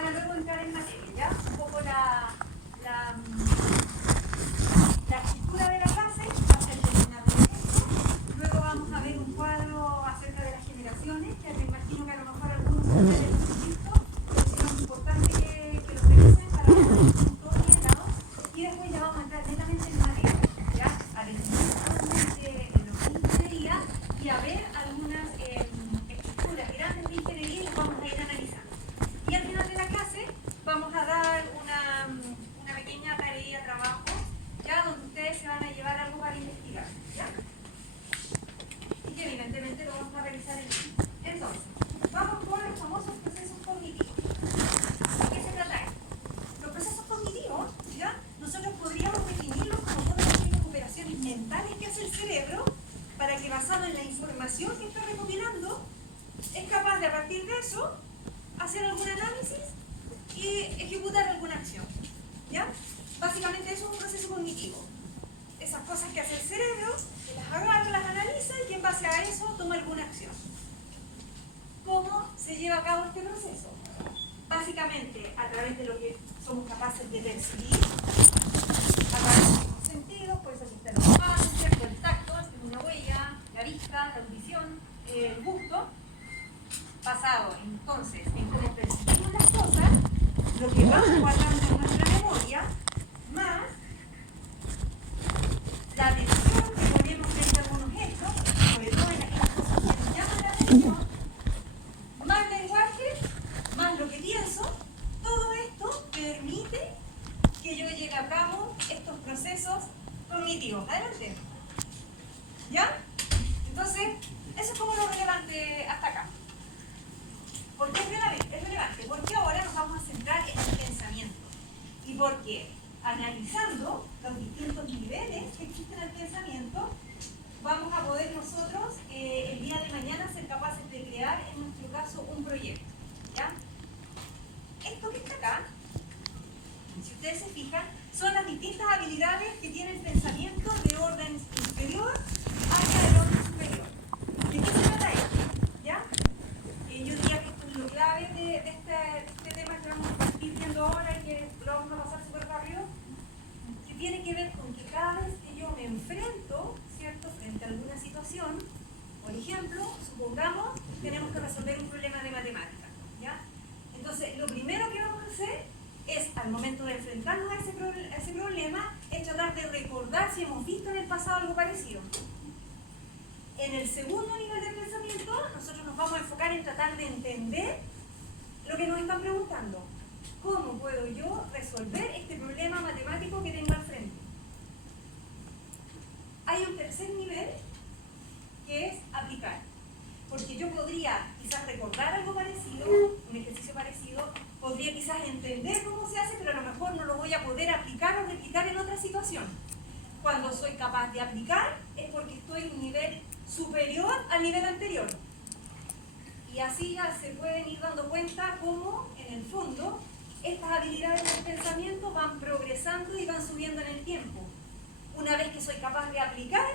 para luego entrar en materia, ¿ya? Un poco la estructura de la clase, va a ser terminar de esto. Luego vamos a ver un cuadro acerca de las generaciones, que me imagino que a lo mejor algunos de ustedes lo han visto, pero es importante que lo revisen para que estén todos bien dados. Y después ya vamos a entrar netamente en materia, ¿ya? A definir totalmente lo que es ingeniería y a ver algunas estructuras grandes de ingeniería y las vamos a ir analizando. Y al final de la clase vamos a dar una pequeña tarea, trabajo, ya donde ustedes se van a llevar algo para investigar, ¿ya? Y que evidentemente lo vamos a revisar en línea. Entonces, vamos con los famosos procesos cognitivos. ¿De qué se trata esto? Los procesos cognitivos, ¿ya? Nosotros podríamos definirlos como todas aquellas operaciones mentales que hace el cerebro para que, basado en la información que está recopilando, es capaz de, a partir de eso, hacer algún análisis y ejecutar alguna acción, ¿ya? Básicamente eso es un proceso cognitivo. Esas cosas que hace el cerebro, que las agarra, las analiza y que en base a eso toma alguna acción. ¿Cómo se lleva a cabo este proceso? Básicamente a través de lo que somos capaces de percibir, a través de los sentidos, por eso existen los manos, ¿cierto? El tacto, una huella, la vista, la audición, el gusto. Basado entonces en cómo percibimos las cosas, lo que vamos guardando en nuestra memoria, más la decisión que ponemos frente a algunos hechos, sobre todo en aquellas cosas que nos llaman la atención, más lenguaje, más lo que pienso, todo esto permite que yo lleve a cabo estos procesos cognitivos. Adelante. ¿Ya? Entonces, eso es como lo relevante hasta acá. ¿Por qué es relevante? Porque ahora nos vamos a centrar en el pensamiento. Y porque analizando los distintos niveles que existen en el pensamiento, vamos a poder nosotros el día de mañana ser capaces de crear, en nuestro caso, un proyecto. ¿Ya? Esto que está acá, si ustedes se fijan, son las distintas habilidades que tiene el pensamiento de orden inferior hasta el orden superior. ¿De qué se trata esto? ¿Ya? Yo diría que esto es lo clave de este tema que vamos a partir viendo ahora y que lo vamos a pasar súper rápido, que tiene que ver con que cada vez que yo me enfrento, ¿cierto?, frente a alguna situación, por ejemplo, supongamos que tenemos que resolver un problema de matemáticas, ¿ya? Entonces, lo primero que vamos a hacer es, al momento de enfrentarnos a ese problema, es tratar de recordar si hemos visto en el pasado algo parecido. En el segundo nivel de pensamiento, nosotros nos vamos a enfocar en tratar de entender lo que nos están preguntando. ¿Cómo puedo yo resolver este problema matemático que tengo al frente? Hay un tercer nivel que es aplicar. Porque yo podría quizás recordar algo parecido, un ejercicio parecido, podría quizás entender cómo se hace, pero a lo mejor no lo voy a poder aplicar o replicar en otra situación. Cuando soy capaz de aplicar es porque estoy en un nivel superior al nivel anterior. Y así ya se pueden ir dando cuenta cómo, en el fondo, estas habilidades del pensamiento van progresando y van subiendo en el tiempo. Una vez que soy capaz de aplicar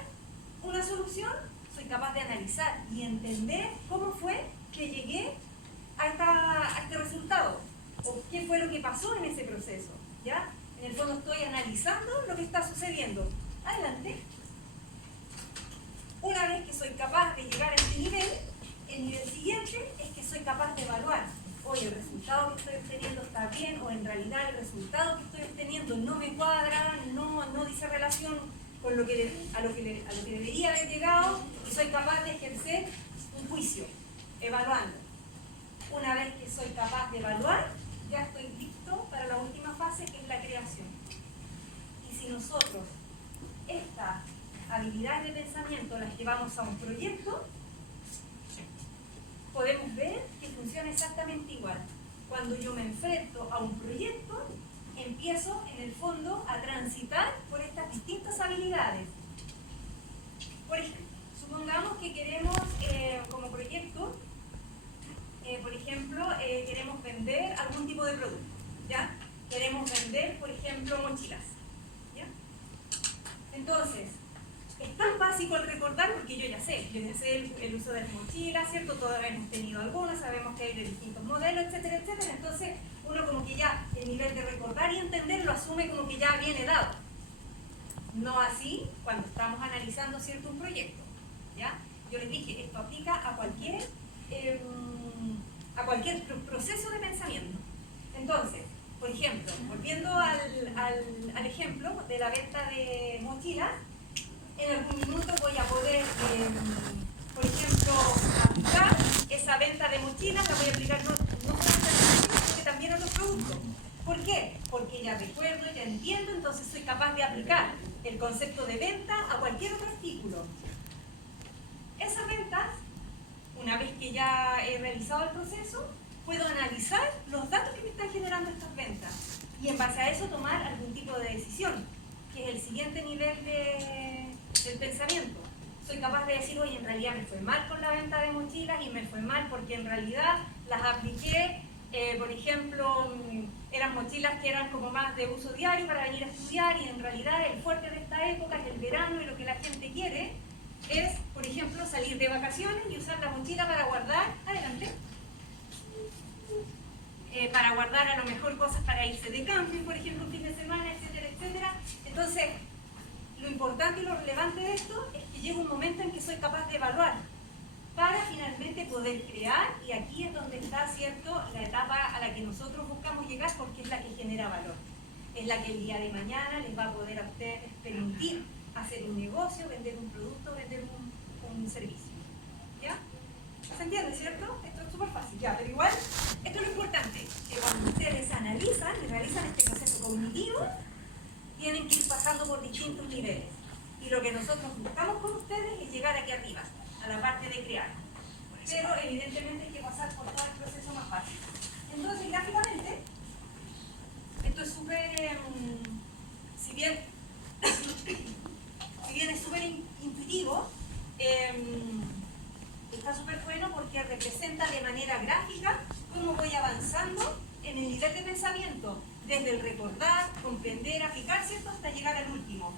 una solución, soy capaz de analizar y entender cómo fue que llegué a este resultado, o qué fue lo que pasó en ese proceso, ¿ya? En el fondo estoy analizando lo que está sucediendo. Adelante. Una vez que soy capaz de llegar a este nivel, el nivel siguiente es que soy capaz de evaluar. Oye, el resultado que estoy obteniendo está bien, o en realidad el resultado que estoy obteniendo no me cuadra, no dice relación con a lo que debería haber llegado, y soy capaz de ejercer un juicio, evaluando. Una vez que soy capaz de evaluar, ya estoy listo para la última fase, que es la creación. Y si nosotros estas habilidades de pensamiento las llevamos a un proyecto, podemos ver que funciona exactamente igual. Cuando yo me enfrento a un proyecto, empiezo en el fondo a transitar por estas distintas habilidades. Por ejemplo, supongamos que queremos como proyecto, por ejemplo, queremos vender algún tipo de producto, ¿ya? Queremos vender, por ejemplo, mochilas, ¿ya? Entonces, es tan básico el recordar, porque yo ya sé el uso de las mochilas, ¿cierto? Todos hemos tenido algunas, sabemos que hay de distintos modelos, etcétera, etcétera. Entonces, uno como que ya el nivel de recordar y entender lo asume como que ya viene dado. No así cuando estamos analizando cierto un proyecto, ¿ya? Yo les dije, esto aplica a cualquier proceso de pensamiento. Entonces, por ejemplo, volviendo al ejemplo de la venta de mochilas, en algún minuto voy a poder, por ejemplo, aplicar esa venta de mochilas, la voy a aplicar no solamente a mochilas, sino que también a otros productos. ¿Por qué? Porque ya recuerdo, ya entiendo, entonces soy capaz de aplicar el concepto de venta a cualquier otro artículo. Esas ventas, una vez que ya he realizado el proceso, puedo analizar los datos que me están generando estas ventas y en base a eso tomar algún tipo de decisión, que es el siguiente nivel del pensamiento. Soy capaz de decir, oye, en realidad me fue mal con la venta de mochilas y me fue mal porque en realidad las apliqué, por ejemplo, eran mochilas que eran como más de uso diario para venir a estudiar y en realidad el fuerte de esta época es el verano y lo que la gente quiere es, por ejemplo, salir de vacaciones y usar la mochila para guardar, adelante, para guardar a lo mejor cosas para irse de camping, por ejemplo, un fin de semana, etcétera, etcétera. Entonces, lo importante y lo relevante de esto es que llega un momento en que soy capaz de evaluar para finalmente poder crear, y aquí es donde está, ¿cierto?, la etapa a la que nosotros buscamos llegar porque es la que genera valor. Es la que el día de mañana les va a poder a ustedes permitir hacer un negocio, vender un producto, vender un servicio. ¿Ya? ¿Se entiende, cierto? Esto es súper fácil, ya, pero igual, esto es lo importante, que cuando ustedes analizan y realizan este proceso cognitivo, tienen que ir pasando por distintos niveles. Y lo que nosotros buscamos con ustedes es llegar aquí arriba, a la parte de crear. Pero evidentemente hay que pasar por todo el proceso más fácil. Entonces, gráficamente, esto es súper, si bien es súper intuitivo, está súper bueno porque representa de manera gráfica cómo voy avanzando en el nivel de pensamiento, desde el recordar, comprender, aplicar, ¿cierto?, hasta llegar al último.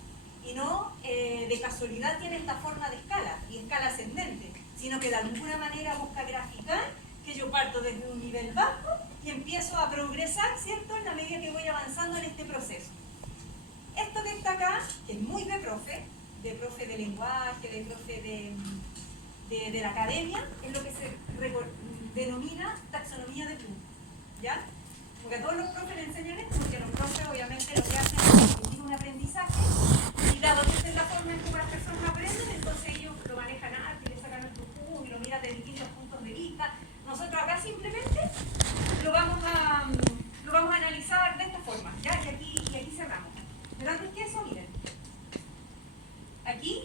Y no de casualidad tiene esta forma de escala, y escala ascendente, sino que de alguna manera busca graficar que yo parto desde un nivel bajo y empiezo a progresar, ¿cierto?, en la medida que voy avanzando en este proceso. Esto que está acá, que es muy de profe de lenguaje, de profe de la academia, es lo que se denomina taxonomía de Bloom, ¿ya? Porque a todos los profes les enseñan esto, porque los profes obviamente lo que hacen es discutir un aprendizaje, y dado que esta es la forma en que las personas aprenden, entonces ellos lo manejan arte, le sacan el jugo y lo miran de distintos puntos de vista. Nosotros acá simplemente lo vamos a analizar de esta forma, ¿ya? Y aquí cerramos. Pero antes que eso, miren, aquí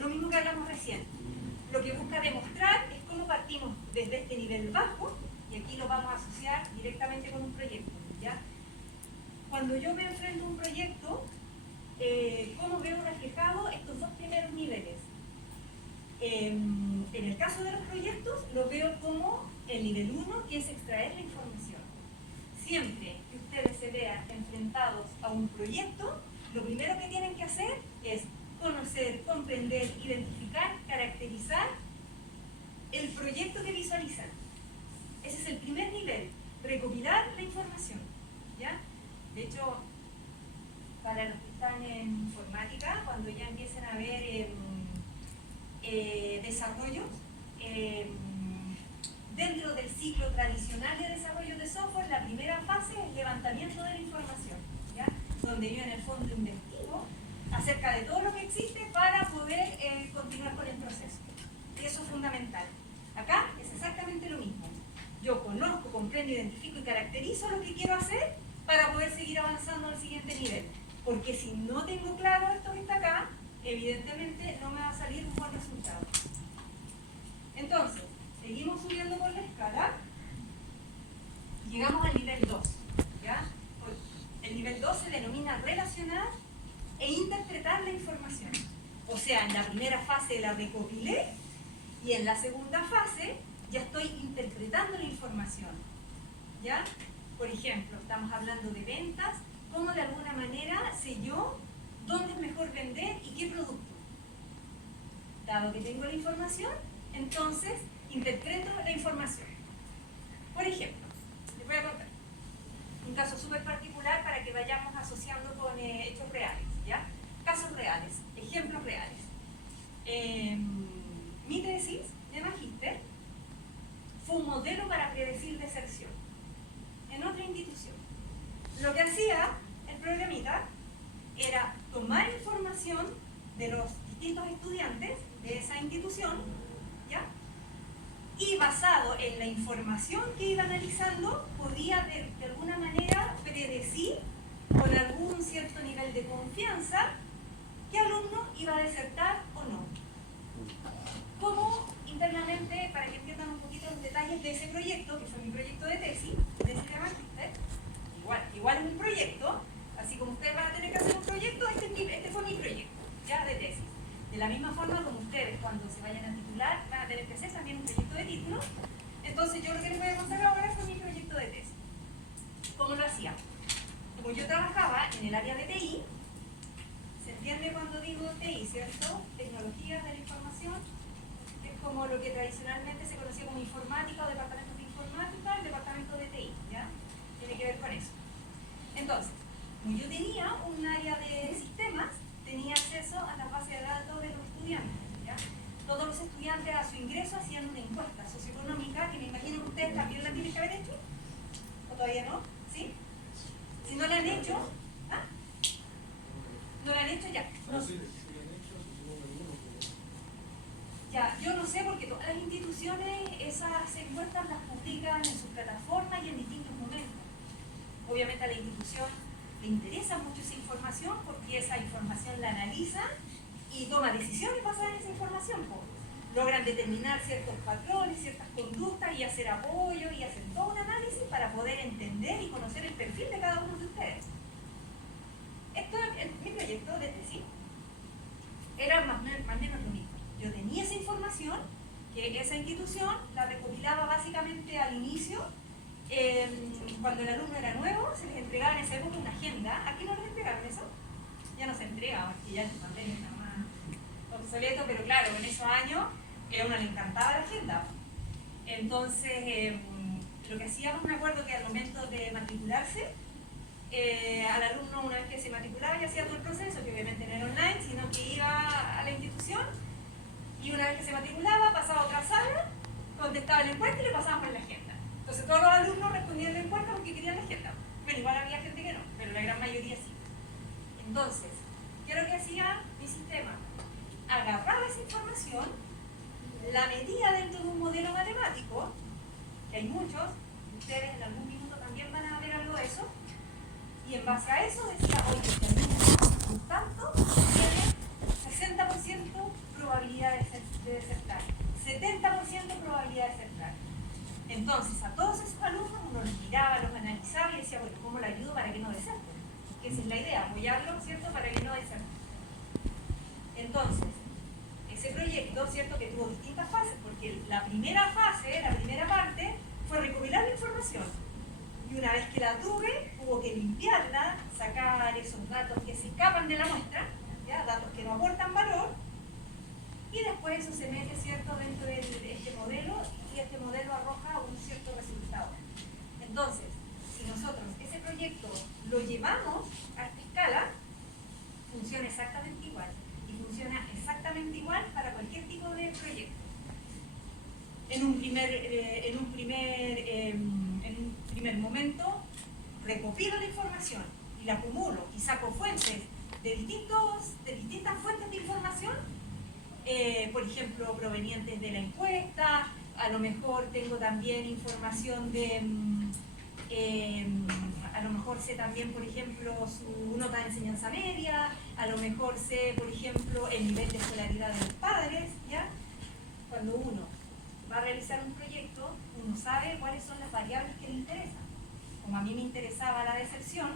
lo mismo que hablamos recién. Lo que busca demostrar es cómo partimos desde este nivel bajo, y aquí lo vamos a asociar directamente con un proyecto, ¿ya? Cuando yo me enfrento a un proyecto, ¿cómo veo reflejado estos dos primeros niveles? En el caso de los proyectos, lo veo como el nivel 1, que es extraer la información. Siempre que ustedes se vean enfrentados a un proyecto, lo primero que tienen que hacer es conocer, comprender, identificar, caracterizar el proyecto que visualizan. Ese es el primer nivel, recopilar la información, ¿ya? De hecho, para los que están en informática, cuando ya empiecen a ver desarrollos, dentro del ciclo tradicional de desarrollo de software, la primera fase es levantamiento de la información, ¿ya? Donde yo en el fondo investigo acerca de todo lo que existe para poder continuar con el proceso. Y eso es fundamental. Acá es exactamente lo mismo. Yo conozco, comprendo, identifico y caracterizo lo que quiero hacer para poder seguir avanzando al siguiente nivel. Porque si no tengo claro esto que está acá, evidentemente no me va a salir un buen resultado. Entonces, seguimos subiendo por la escala. Llegamos al nivel 2, ¿ya? El nivel 2 se denomina relacionar e interpretar la información. O sea, en la primera fase la recopilé y en la segunda fase ya estoy interpretando la información, ¿ya? Por ejemplo, estamos hablando de ventas, cómo de alguna manera sé yo dónde es mejor vender y qué producto. Dado que tengo la información, entonces interpreto la información. Por ejemplo, les voy a contar. un caso súper particular para que vayamos asociando con hechos reales, ¿ya? Casos reales, ejemplos reales. Mi tesis de magíster fue un modelo para predecir deserción en otra institución. Lo que hacía el programita era tomar información de los distintos estudiantes de esa institución, ¿ya? Y basado en la información que iba analizando, podía de alguna manera predecir con algún cierto nivel de confianza qué alumno iba a desertar o no. Como internamente, para que entiendan un poquito los detalles de ese proyecto, que fue mi proyecto de tesis de magíster, igual es un proyecto, así como ustedes van a tener que hacer un proyecto, este fue mi proyecto, ya, de tesis. De la misma forma como ustedes, cuando se vayan a titular, van a tener que hacer también un proyecto de título. Entonces yo lo que les voy a contar ahora fue mi proyecto de tesis. ¿Cómo lo hacía? Como yo trabajaba en el área de TI, ¿se entiende cuando digo TI, cierto? Tecnologías de la información, que es como lo que tradicionalmente se conocía como informática o departamentos de informática, el departamento de TI, ¿ya? Tiene que ver con eso. Entonces, como yo tenía un área de sistemas, tenía acceso a la base de datos de los estudiantes, ¿ya? Todos los estudiantes a su ingreso hacían una encuesta socioeconómica, que me imagino que ustedes también la tienen que haber hecho, ¿o todavía no? ¿Sí? Si no la han hecho, ¿ah? ¿No la han hecho ya? No. Ya, yo no sé porque todas las instituciones esas encuestas las publican en sus plataformas y en distintos momentos. Obviamente a la institución le interesa mucho esa información porque esa información la analizan y toma decisiones basadas en esa información. Logran determinar ciertos patrones, ciertas conductas y hacer apoyo y hacer todo un análisis para poder entender y conocer el perfil de cada uno de ustedes. Esto, mi proyecto de tesis era más o menos lo mismo. Yo tenía esa información que esa institución la recopilaba básicamente al inicio. Cuando el alumno era nuevo, se les entregaba en esa época una agenda. ¿A qué no les entregaron eso? Ya no se entrega, porque ya es pandemia, está más obsoleto, pero claro, en esos años a uno le encantaba la agenda. Entonces, lo que hacíamos, me acuerdo que al momento de matricularse, al alumno, una vez que se matriculaba, ya hacía todo el proceso, que obviamente no era online, sino que iba a la institución, y una vez que se matriculaba, pasaba a otra sala, contestaba la encuesta y le pasaban por la agenda. Entonces todos los alumnos respondían la encuesta porque querían la agenda. Bueno, igual había gente que no, pero la gran mayoría sí. Entonces, ¿qué es lo que hacía mi sistema? Agarraba esa información, la metía dentro de un modelo matemático, que hay muchos, ustedes en algún minuto también van a ver algo de eso, y en base a eso decía, oye, este alumno, por tanto, tiene 60% probabilidad de desertar, 70% probabilidad de desertar. Entonces, a todos esos alumnos uno los miraba, los analizaba y decía, bueno, ¿cómo le ayudo para que no deserten? Que esa es la idea, apoyarlo, ¿cierto?, para que no deserten. Entonces, ese proyecto, ¿cierto?, que tuvo distintas fases, porque la primera fase, la primera parte, fue recopilar la información. Y una vez que la tuve, hubo que limpiarla, sacar esos datos que se escapan de la muestra, ¿ya?, datos que no aportan valor, y después eso se mete, ¿cierto?, dentro de este modelo, y este modelo arroja un cierto resultado. Entonces, si nosotros ese proyecto lo llevamos a esta escala, funciona exactamente igual. Y funciona exactamente igual para cualquier tipo de proyecto. En un primer momento, recopilo la información y la acumulo y saco fuentes de distintas fuentes de información, por ejemplo, provenientes de la encuesta. A lo mejor tengo también información de, a lo mejor sé también, por ejemplo, su nota de enseñanza media, a lo mejor sé, por ejemplo, el nivel de escolaridad de los padres, ¿ya? Cuando uno va a realizar un proyecto, uno sabe cuáles son las variables que le interesan. Como a mí me interesaba la deserción,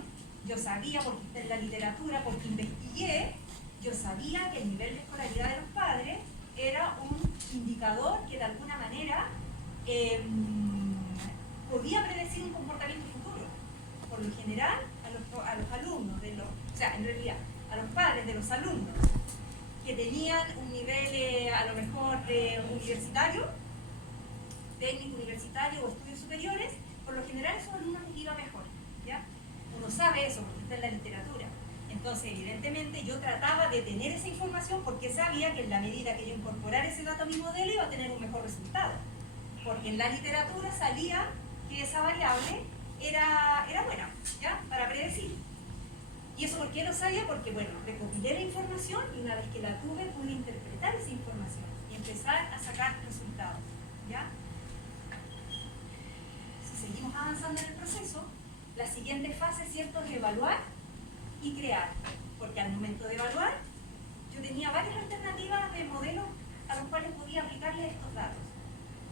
yo sabía, porque está en la literatura, porque investigué, yo sabía que el nivel de escolaridad de los padres era un indicador que de alguna manera podía predecir un comportamiento futuro. Por lo general, a los alumnos, o sea, en realidad, a los padres de los alumnos que tenían un nivel a lo mejor universitario, técnico universitario o estudios superiores, por lo general esos alumnos les iba mejor, ¿ya? no sabe eso porque está en la literatura. Entonces, evidentemente, yo trataba de tener esa información porque sabía que en la medida que yo incorporara ese dato a mi modelo iba a tener un mejor resultado. Porque en la literatura salía que esa variable era buena, ¿ya? Para predecir. ¿Y eso por qué lo sabía? Porque, bueno, recopilé la información y una vez que la tuve pude interpretar esa información y empezar a sacar resultados, ¿ya? Si seguimos avanzando en el proceso, la siguiente fase, ¿cierto?, es evaluar y crear. Porque al momento de evaluar, yo tenía varias alternativas de modelos a los cuales podía aplicarle estos datos,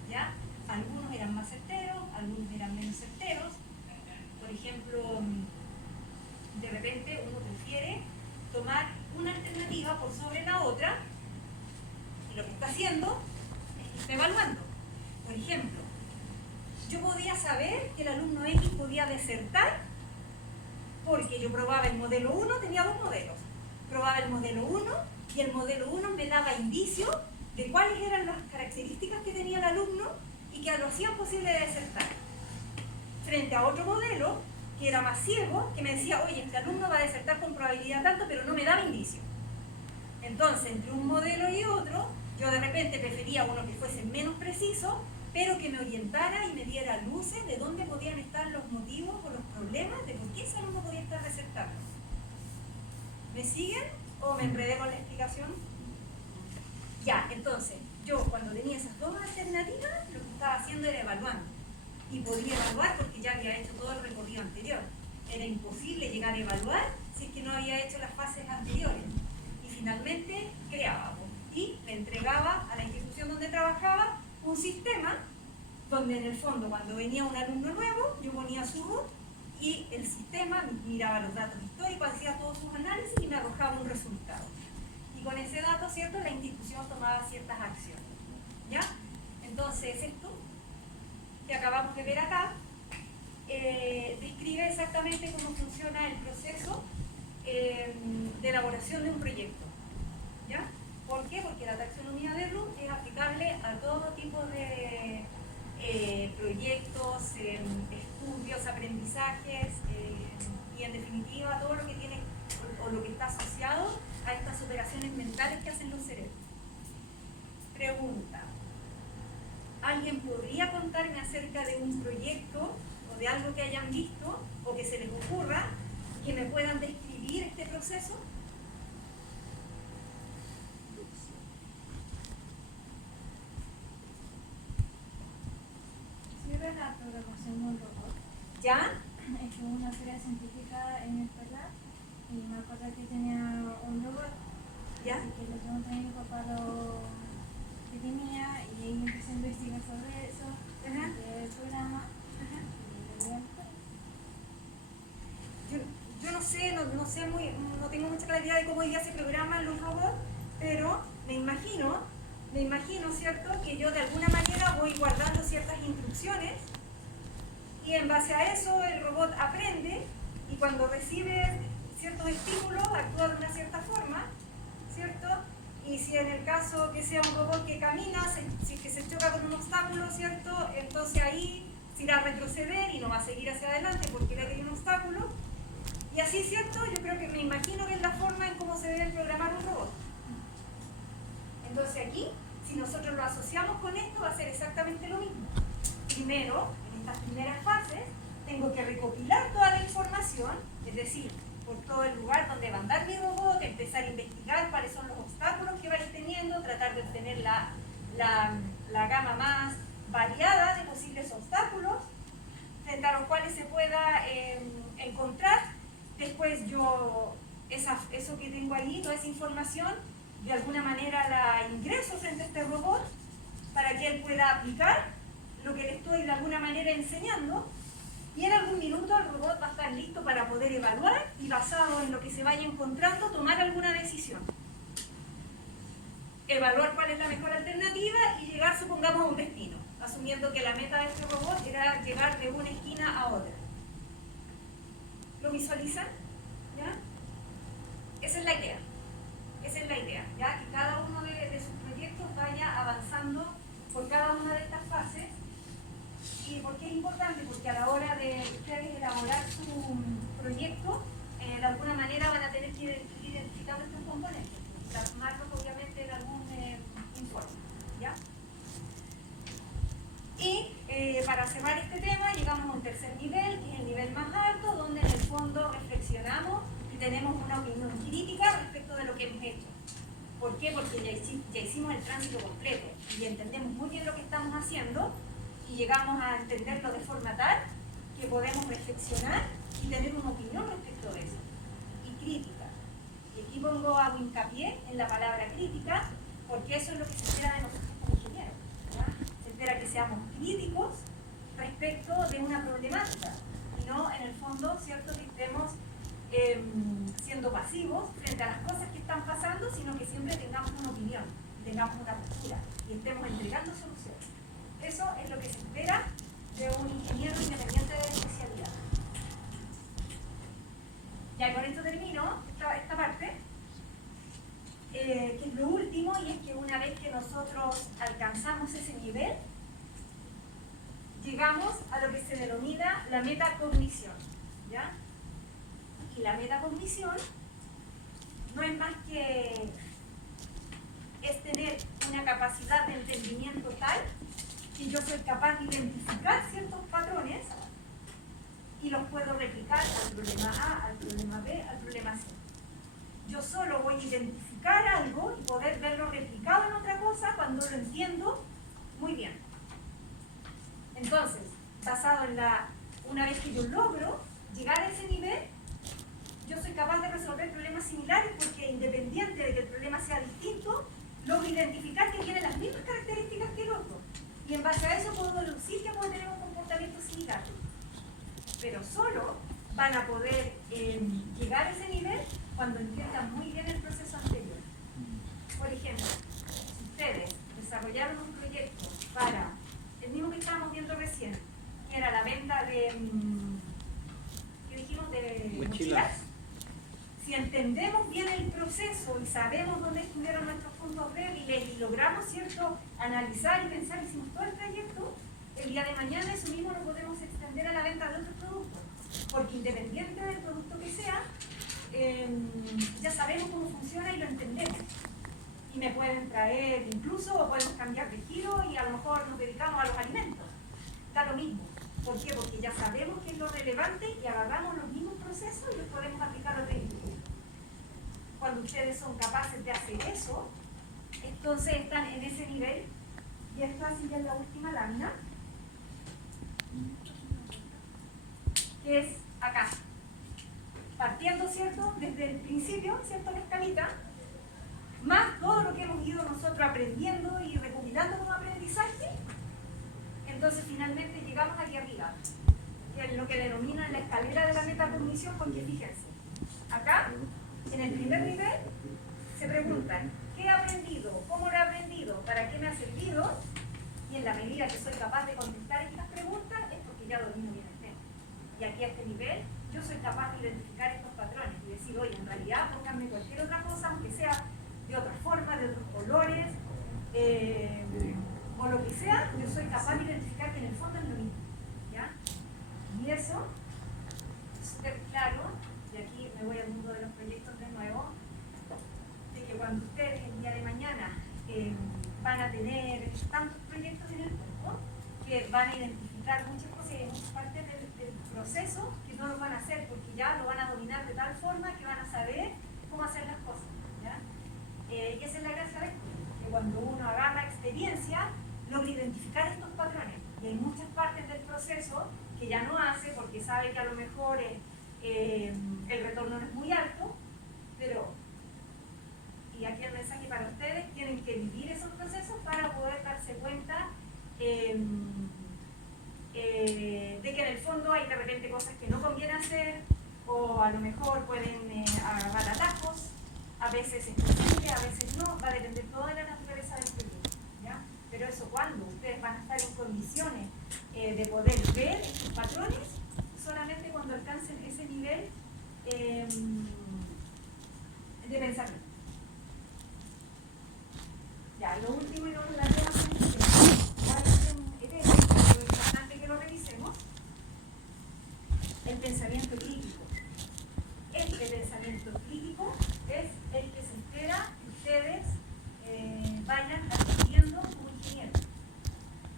¿ya? Algunos eran más certeros, algunos eran menos certeros. Por ejemplo, de repente uno prefiere tomar una alternativa por sobre la otra y lo que está haciendo es que está evaluando. Por ejemplo, yo podía saber que el alumno X podía desertar porque yo probaba el modelo 1, tenía dos modelos. Probaba el modelo 1 y el modelo 1 me daba indicios de cuáles eran las características que tenía el alumno y que lo hacían posible de desertar. Frente a otro modelo, que era más ciego, que me decía, oye, este alumno va a desertar con probabilidad tanto, pero no me daba indicios. Entonces, entre un modelo y otro, yo de repente prefería uno que fuese menos preciso, pero que me orientara y me diera luces de dónde podían estar los motivos o los problemas de por qué ese alumno podía estar desertando. ¿Me siguen o me enredé con la explicación? Ya, entonces, yo cuando tenía esas dos alternativas, lo que estaba haciendo era evaluando. Y podía evaluar porque ya había hecho todo el recorrido anterior. Era imposible llegar a evaluar si es que no había hecho las fases anteriores. Y finalmente creaba y le entregaba a la institución donde trabajaba un sistema donde en el fondo cuando venía un alumno nuevo yo ponía su root y el sistema miraba los datos históricos, hacía todos sus análisis y me arrojaba un resultado. Y con ese dato, ¿cierto?, la institución tomaba ciertas acciones, ¿ya? Entonces esto que acabamos de ver acá describe exactamente cómo funciona el proceso de elaboración de un proyecto, ¿ya? ¿Por qué? Porque la taxonomía de Bloom es aplicable a todo tipo de proyectos, estudios, aprendizajes y en definitiva todo lo que tiene o lo que está asociado a estas operaciones mentales que hacen los cerebros. Pregunta: ¿alguien podría contarme acerca de un proyecto o de algo que hayan visto o que se les ocurra que me puedan describir este proceso? ¿Sirve la programación de un robot? ¿Ya? He hecho una feria científica en mi escuela y me acuerdo que tenía un robot. ¿Ya? Así que le pregunté a mi papá lo que tenía y ahí empecé a investigar sobre eso, el programa y lo voy a buscar. Yo no sé, no tengo mucha claridad de cómo ya se programan los robots, pero me imagino, ¿cierto?, que yo de alguna manera voy guardando ciertas instrucciones y en base a eso el robot aprende y cuando recibe ciertos estímulos actúa de una cierta forma, ¿cierto? Y si en el caso que sea un robot que camina, si es que se choca con un obstáculo, ¿cierto?, entonces ahí se irá a retroceder y no va a seguir hacia adelante porque ve que hay un obstáculo. Y así, ¿cierto? Yo creo que me imagino que es la forma en cómo se debe programar un robot. Entonces aquí, si nosotros lo asociamos con esto, va a ser exactamente lo mismo. Primero, en estas primeras fases, tengo que recopilar toda la información, es decir, por todo el lugar donde va a andar mi robot, empezar a investigar cuáles son los obstáculos que va a ir teniendo, tratar de obtener la gama más variada de posibles obstáculos, frente a los cuales se pueda encontrar. Después yo, eso que tengo ahí, toda esa información, de alguna manera la ingreso frente a este robot para que él pueda aplicar lo que le estoy de alguna manera enseñando y en algún minuto el robot va a estar listo para poder evaluar y basado en lo que se vaya encontrando tomar alguna decisión. Evaluar cuál es la mejor alternativa y llegar, supongamos, a un destino, asumiendo que la meta de este robot era llegar de una esquina a otra. ¿Lo visualizan? ¿Ya? Esa es la idea. ¿Ya? Que cada uno de sus proyectos vaya avanzando por cada una de estas fases. ¿Y por qué es importante? Porque a la hora de ustedes elaborar su proyecto, de alguna manera van a tener que ir identificando estos componentes y plasmarlos obviamente en algún informe, ¿ya? Y para cerrar este tema llegamos a un tercer nivel, que es el nivel más alto, donde en el fondo reflexionamos y tenemos una opinión crítica respecto de lo que hemos hecho. ¿Por qué? Porque ya hicimos el tránsito completo y entendemos muy bien lo que estamos haciendo y llegamos a entenderlo de forma tal que podemos reflexionar y tener una opinión respecto de eso. Y crítica. Y aquí hago hincapié en la palabra crítica, porque eso es lo que se espera de nosotros como ingenieros, ¿ya? Se espera que seamos críticos respecto de una problemática y no en el fondo, ¿cierto?, que estemos siendo pasivos frente a las cosas que están pasando, sino que siempre tengamos una opinión, tengamos una postura y estemos entregando soluciones. Eso es lo que se espera de un ingeniero independiente de especialidad. Ya con esto termino esta parte, que es lo último, y es que una vez que nosotros alcanzamos ese nivel, llegamos a lo que se denomina la metacognición, ¿ya? Y la metacognición no es más que es tener una capacidad de entendimiento tal que yo soy capaz de identificar ciertos patrones y los puedo replicar al problema A, al problema B, al problema C. Yo solo voy a identificar algo y poder verlo replicado en otra cosa cuando lo entiendo muy bien. Entonces, basado en una vez que yo logro llegar a ese nivel, yo soy capaz de resolver problemas similares porque independiente de que el problema sea distinto, logro identificar que tiene las mismas características que el otro. Y en base a eso puedo deducir que puede tener un comportamiento similar. Pero solo van a poder llegar a ese nivel cuando entiendan muy bien el proceso anterior. Por ejemplo, si ustedes desarrollaron un proyecto para el mismo que estábamos viendo recién, que era la venta de, ¿qué dijimos? De mochilas. Si entendemos bien el proceso y sabemos dónde estuvieron nuestros puntos débiles y logramos, ¿cierto?, analizar y pensar, hicimos todo el trayecto, el día de mañana eso mismo lo podemos extender a la venta de otros productos. Porque independiente del producto que sea, ya sabemos cómo funciona y lo entendemos. Y me pueden traer incluso, o podemos cambiar de giro y a lo mejor nos dedicamos a los alimentos. Da lo mismo. ¿Por qué? Porque ya sabemos qué es lo relevante y agarramos los mismos procesos y los podemos aplicar a otra industria. Cuando ustedes son capaces de hacer eso, entonces están en ese nivel, y esto así ya es la última lámina, que es acá. Partiendo, ¿cierto?, desde el principio, ¿cierto?, la escalita, más todo lo que hemos ido nosotros aprendiendo y recopilando como aprendizaje, entonces finalmente llegamos aquí arriba, que es lo que denominan la escalera de la metacognición, porque fíjense, acá, en el primer nivel, se preguntan, ¿qué he aprendido? ¿Cómo lo he aprendido? ¿Para qué me ha servido? Y en la medida que soy capaz de contestar estas preguntas, es porque ya domino bien el tema. Y aquí a este nivel, yo soy capaz de identificar estos patrones y decir, oye, en realidad, pónganme cualquier otra cosa, aunque sea de otra forma, de otros colores, o lo que sea, yo soy capaz de identificar que en el fondo es lo mismo, ¿ya? Y eso es súper claro, y aquí me voy al mundo de los proyectos de nuevo, de que cuando ustedes el día de mañana van a tener tantos proyectos en el mundo, que van a identificar muchas cosas y muchas partes del proceso que no lo van a hacer porque ya lo van a dominar de tal forma que van a saber cómo hacer las cosas, ¿ya? Y esa es la gracia de esto, que cuando uno agarra experiencia, logra identificar estos patrones. Y hay muchas partes del proceso que ya no hace porque sabe que a lo mejor el retorno no es muy alto, pero, y aquí el mensaje para ustedes, tienen que vivir esos procesos para poder darse cuenta de que en el fondo hay de repente cosas que no conviene hacer, o a lo mejor pueden agarrar atajos, a veces es posible, a veces no, va a depender todo de la naturaleza del proyecto, ¿ya? Pero eso cuando ustedes van a estar en condiciones de poder ver estos patrones, solamente cuando alcancen ese nivel de pensamiento. Ya, lo último y lo relacionado con el tema, es importante que lo revisemos, el pensamiento crítico. de pensamiento crítico es el que se espera que ustedes vayan adquiriendo como ingenieros.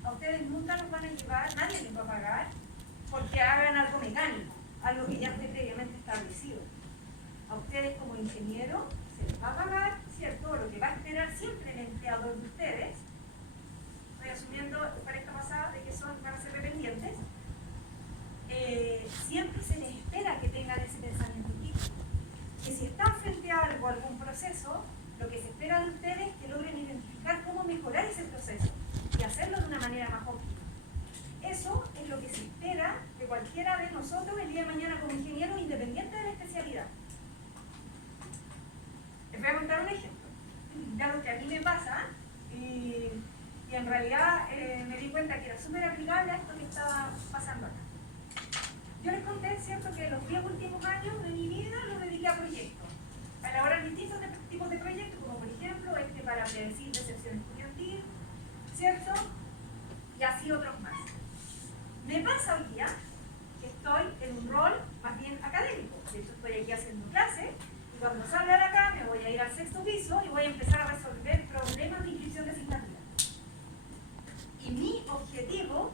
A ustedes nunca los van a llevar, nadie les va a pagar porque hagan algo mecánico, algo que ya esté previamente establecido. A ustedes como ingenieros se les va a pagar, ¿cierto? Lo que va a esperar siempre el empleador de ustedes. Estoy asumiendo para esta pasada de que van a ser dependientes. Siempre se les espera que tengan ese pensamiento crítico. Que si están frente a algo, algún proceso, lo que se espera de ustedes es que logren identificar cómo mejorar ese proceso y hacerlo de una manera más óptima. Eso es lo que se espera de cualquiera de nosotros el día de mañana como ingenieros, independiente de la especialidad. Les voy a contar un ejemplo de algo que a mí me pasa y en realidad me di cuenta que era súper aplicable a esto que estaba pasando acá. Yo les conté, ¿cierto?, que los 10 últimos años de mi vida los dediqué a proyectos, a elaborar distintos tipos de proyectos, como por ejemplo para predecir deserción estudiantil, ¿cierto?, y así otros más. Me pasa hoy día que estoy en un rol más bien académico. De hecho, estoy aquí haciendo clase y cuando salga de acá me voy a ir al 6º piso y voy a empezar a resolver problemas de inscripción de asignaturas. Y mi objetivo,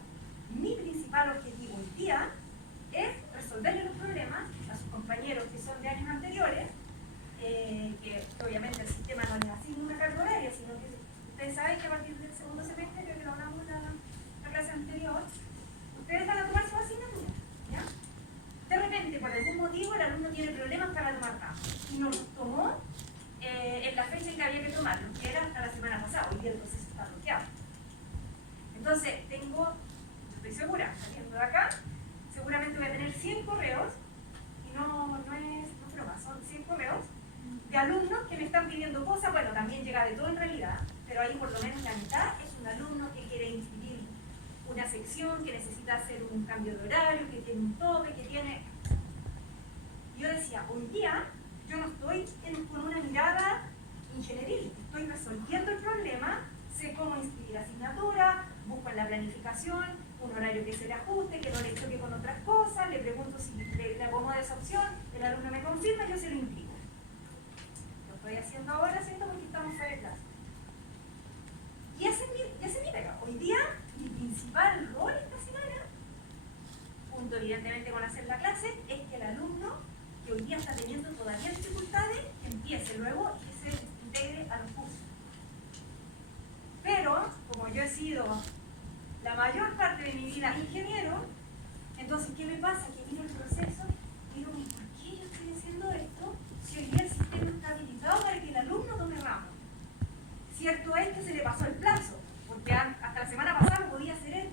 mi principal objetivo hoy día es resolverle los problemas a sus compañeros que son de años anteriores, que obviamente el sistema no les asigna una carga horaria, sino que ustedes saben que a partir del 2º semestre, creo que lo hablamos en la clase anterior, ustedes van a tomar su asignatura, ¿ya? De repente, por algún motivo, el alumno tiene problemas para tomar campos y no los tomó en la fecha en que había que tomarlo, que era hasta la semana pasada. Hoy día el proceso está bloqueado. Entonces, estoy segura, saliendo de acá, seguramente voy a tener 100 correos, y no es broma, son 100 correos de alumnos que me están pidiendo cosas. Bueno, también llega de todo en realidad, pero ahí por lo menos la mitad es un alumno que quiere inscribir una sección, que necesita hacer un cambio de horario, que tiene un tope, que tiene... Yo decía, hoy día yo no estoy con una mirada ingenieril, estoy resolviendo el problema, sé cómo inscribir asignatura, busco en la planificación un horario que se le ajuste, que no le choque con otras cosas, le pregunto si le acomoda esa opción, el alumno me confirma, yo se lo inscribo. Lo estoy haciendo ahora, ¿cierto?, porque estamos fuera de clase. Y ese es mi pega. Hoy día, mi principal rol esta semana, junto evidentemente con hacer la clase, es que el alumno que hoy día está teniendo todavía dificultades, empiece luego y que se integre a los cursos. Pero, como yo he sido la mayor parte de mi vida ingeniero, entonces, ¿qué me pasa? Que miro el proceso y digo, ¿por qué yo estoy haciendo esto si hoy día el sistema está habilitado para que el alumno tome ramo? Cierto es que se le pasó el plazo, porque hasta la semana pasada lo podía hacer él.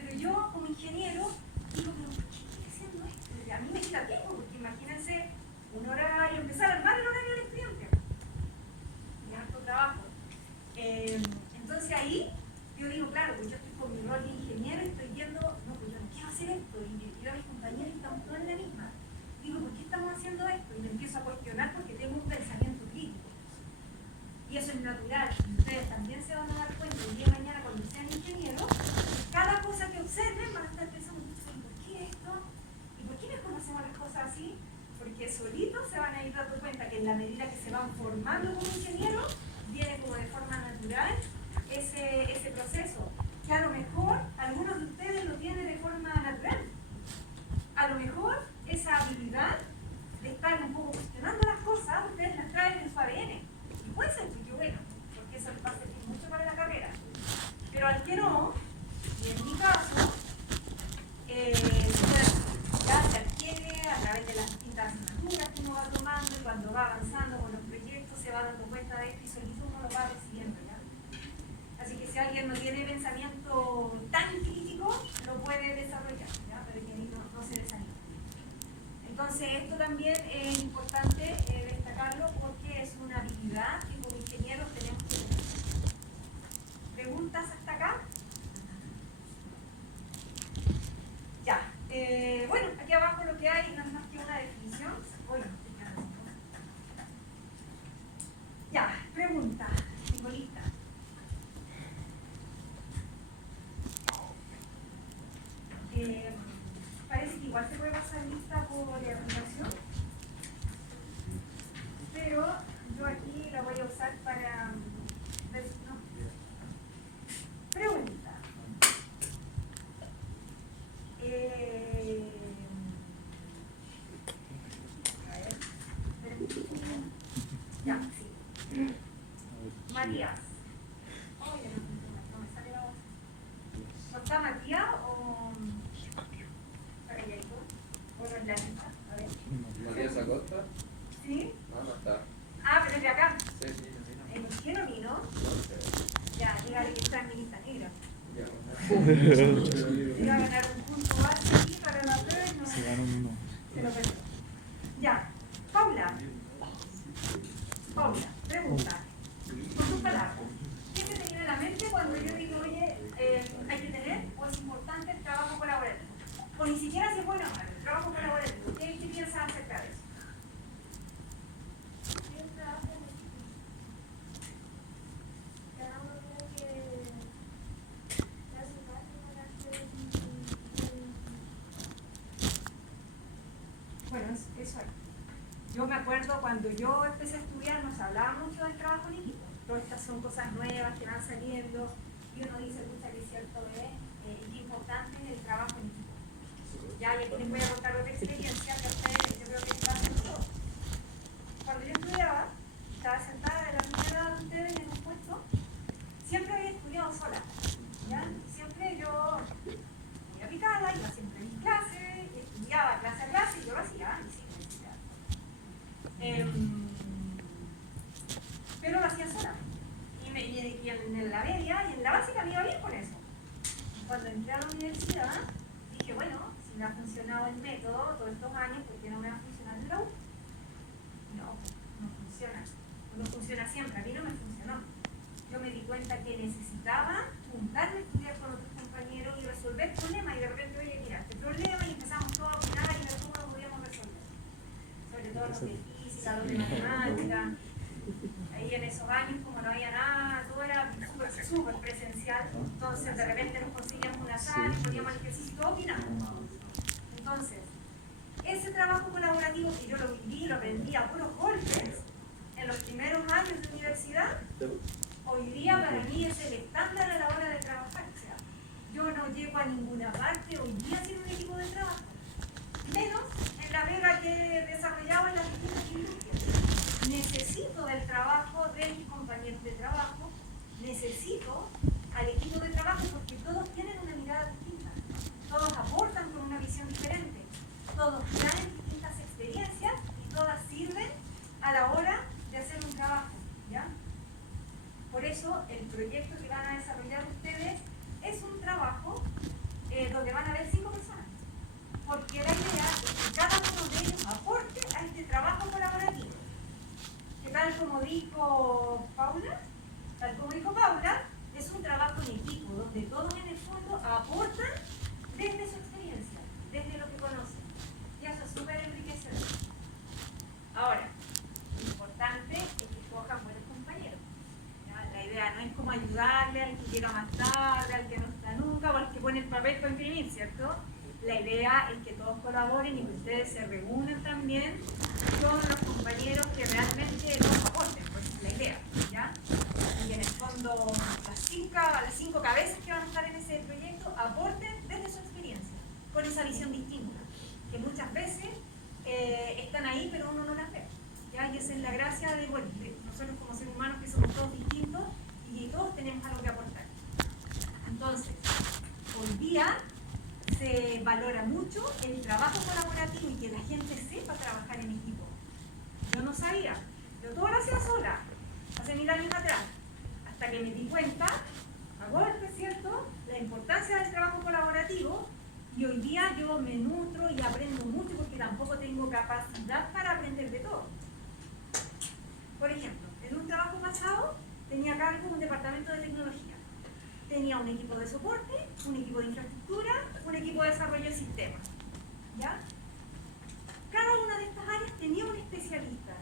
Pero yo, como ingeniero, digo, ¿pero por qué estoy haciendo esto? Y a mí me quita tiempo, porque imagínense un horario, empezar a armar el horario del estudiante. Y harto trabajo. Entonces ahí, yo digo, claro, pues yo estoy con mi rol de ingeniero y estoy viendo, no, pues yo no quiero hacer esto. Y yo a mis compañeros estamos todos en la misma. Digo, ¿por qué estamos haciendo esto? Y me empiezo a cuestionar porque tengo un pensamiento crítico. Y eso es natural. Ustedes también se van a dar cuenta el día de mañana cuando sean ingenieros, cada cosa que observen van a estar pensando, ¿por qué esto? ¿Y por qué mejor no hacemos las cosas así? Porque solitos se van a ir dando cuenta que en la medida que se van formando como ingenieros, viene como de forma natural ese proceso. Que a lo mejor algunos de ustedes lo tienen de forma natural. A lo mejor esa habilidad de estar un poco cuestionando las cosas, ustedes las traen en su ADN. Y puede ser que bueno, porque eso les va a servir mucho para la carrera. Pero al que no, y en mi caso, ya se adquiere a través de las distintas asignaturas que uno va tomando y cuando va avanzando con los proyectos se va dando cuenta de esto y solito uno lo va decidiendo, ¿ya? Así que si alguien no tiene pensamiento tan crítico, lo puede desarrollar, ¿ya? Pero que no se desanime. Entonces esto también es importante destacarlo porque es una habilidad que como ingenieros tenemos que tener. ¿Preguntas hasta acá? Ya. Bueno, aquí abajo lo que hay no es más que una definición. Ya, pregunta. Tengo lista. Parece que igual se puede pasar lista por aplicación. Matías. Oye, no me sale la voz. ¿No está Matías o Carayito? ¿O no es la lista? A ver. Matías Acosta. ¿Sí? No está. Ah, pero es de acá. Sí, sí, sí. ¿Por qué no vino? No sé. Ya, dígale que está en mi lista negra. Ya. Iba a ganar un punto más aquí para la prueba y no Se ganó uno. se lo perdió. Ya, Paula. Paula, pregunta. Con tus palabras, ¿qué se te viene a la mente cuando yo digo, oye, hay que tener o es importante el trabajo colaborativo? O ni siquiera si es bueno o malo, el trabajo colaborativo. ¿Qué piensas acerca de eso? Yo trabajo en equipo. Cada uno tiene que dar su parte para hacer Bueno, eso es. Yo me acuerdo cuando yo empecé a estudiar, nos hablaba mucho del trabajo en equipo. Todas estas son cosas nuevas que van saliendo y uno dice, escucha, que cierto es, y importante es el trabajo en equipo. Ya, y aquí les voy a contar otra experiencia que a ustedes, yo creo que les va a hacer todo. Cuando yo estudiaba, estaba sentada de la misma edad de ustedes en un puesto, siempre había estudiado sola. ¿Ya? Siempre yo muy aplicada, iba siempre a mis clases, estudiaba clase a clase y yo lo hacía, y sí, lo hacía. Pero lo hacía sola. Y en la media y en la básica me iba bien con eso. Cuando entré a la universidad, dije, bueno, si me ha funcionado el método todos estos años, ¿por qué no me va a funcionar el la U? No funciona. No funciona siempre, a mí no me funcionó. Yo me di cuenta que necesitaba juntarme a estudiar con otros compañeros y resolver problemas, y de repente, oye, mira, este problema, y empezamos todos a opinar y ver cómo lo podíamos resolver. Sobre todo los de física, los de matemática. Ahí en esos años, como no había nada, todo era súper presencial, entonces de repente nos conseguíamos una sala, poníamos el ejercicio y todo opinamos. Entonces, ese trabajo colaborativo que yo lo viví, lo aprendí a puros golpes en los primeros años de universidad, hoy día para mí es el estándar a la hora de trabajar. O sea, yo no llego a ninguna parte hoy día sin un equipo de trabajo, menos en la pega que he desarrollado en las distintas industrias. Necesito del trabajo de mis compañeros de trabajo, necesito al equipo de trabajo porque todos tienen una mirada distinta, todos aportan con una visión diferente, todos traen distintas experiencias y todas sirven a la hora de hacer un trabajo, ¿ya? Por eso el proyecto que van a desarrollar ustedes es un trabajo donde van a haber 5 personas, porque la idea es que cada uno de ellos aporte a este trabajo colaborativo. Que tal como dijo Paula, es un trabajo en equipo, donde todos en el fondo aportan desde su experiencia, desde lo que conocen. Y eso es súper enriquecedor. Ahora, lo importante es que escojan buenos compañeros. ¿Ya? La idea no es como ayudarle al que llega más tarde, al que no está nunca, o al que pone el papel para imprimir, ¿cierto? La idea es que todos colaboren y que ustedes se reúnan también con los compañeros que realmente nos aporten, pues esa es la idea, ¿ya? Y en el fondo las cinco cabezas que van a estar en ese proyecto aporten desde su experiencia, con esa visión distinta, que muchas veces están ahí pero uno no las ve, ¿ya? Y esa es la gracia de, bueno, de nosotros como seres humanos, que somos todos distintos y todos tenemos algo que aportar. Entonces, hoy día se valora mucho el trabajo colaborativo y que la gente sepa trabajar en equipo. Yo no sabía, yo todo lo hacía sola, hace 1000 años atrás, hasta que me di cuenta, a golpe, ¿cierto?, la importancia del trabajo colaborativo, y hoy día yo me nutro y aprendo mucho porque tampoco tengo capacidad para aprender de todo. Por ejemplo, en un trabajo pasado tenía a cargo un departamento de tecnología. Tenía un equipo de soporte, un equipo de infraestructura, un equipo de desarrollo de sistemas. ¿Ya? Cada una de estas áreas tenía un especialista.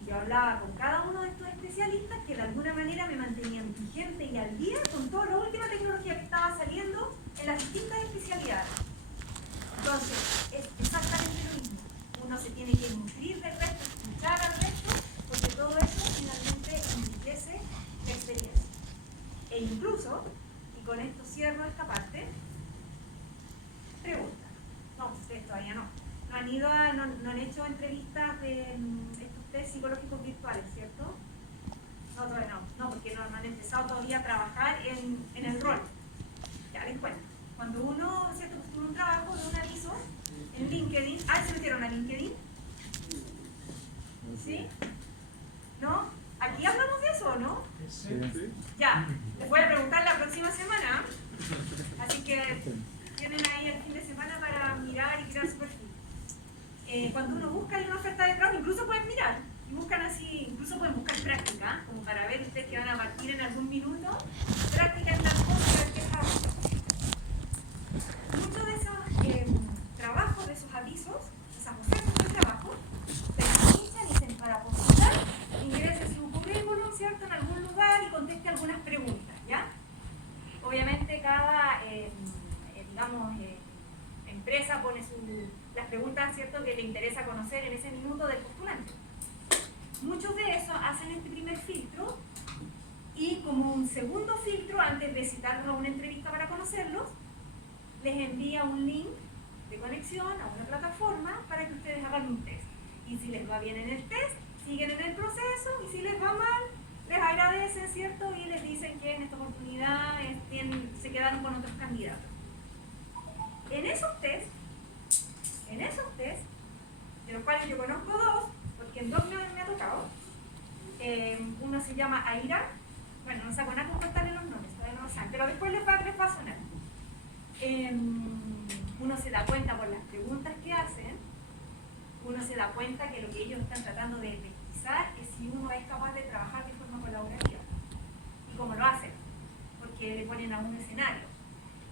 Y yo hablaba con cada uno de estos especialistas que de alguna manera me mantenían vigente y al día con toda la última tecnología que estaba saliendo en las distintas especialidades. Entonces, es exactamente lo mismo. Uno se tiene que nutrir del resto, escuchar al resto, porque todo eso finalmente enriquece la experiencia. E incluso, y con esto cierro esta parte, pregunta. No, ustedes todavía no. No han hecho entrevistas de estos test psicológicos virtuales, ¿cierto? No, todavía no, porque no han empezado todavía a trabajar en el rol. Ya les cuento. Cuando uno, ¿cierto? Postula un trabajo de un aviso en LinkedIn, ¿se metieron a LinkedIn? ¿Sí? ¿No? ¿Aquí hablamos de eso o no? Sí. Ya, les voy a preguntar la próxima semana, así que tienen ahí el fin de semana para mirar y crear su perfil. Cuando uno busca una oferta de trabajo, incluso pueden mirar, y buscan así, incluso pueden buscar práctica, como para ver ustedes que van a partir en algún minuto, práctica en las cosas que hacen. Muchos de esos trabajos, de esos avisos, esas ofertas de trabajo, se pinchan y dicen para postular, ingrese su currículum, ¿cierto?, en algún lugar y conteste algunas preguntas, ¿ya? Obviamente cada, empresa pone las preguntas, ¿cierto?, que le interesa conocer en ese minuto del postulante. Muchos de esos hacen este primer filtro y como un segundo filtro, antes de citarlos a una entrevista para conocerlos, les envía un link de conexión a una plataforma para que ustedes hagan un test. Y si les va bien en el test, siguen en el proceso, y si les va mal, les agradecen, ¿cierto? Y les dicen que en esta oportunidad se quedaron con otros candidatos. En esos test, de los cuales yo conozco dos, porque en dos me ha tocado, uno se llama Aira, bueno, no saco nada con contarle los nombres, todavía no lo saben, pero después les va a sonar. Uno se da cuenta por las preguntas que hacen, uno se da cuenta que lo que ellos están tratando de pesquisar es si uno es capaz de trabajar de forma colaborativa. ¿Y cómo lo hacen? Porque le ponen a un escenario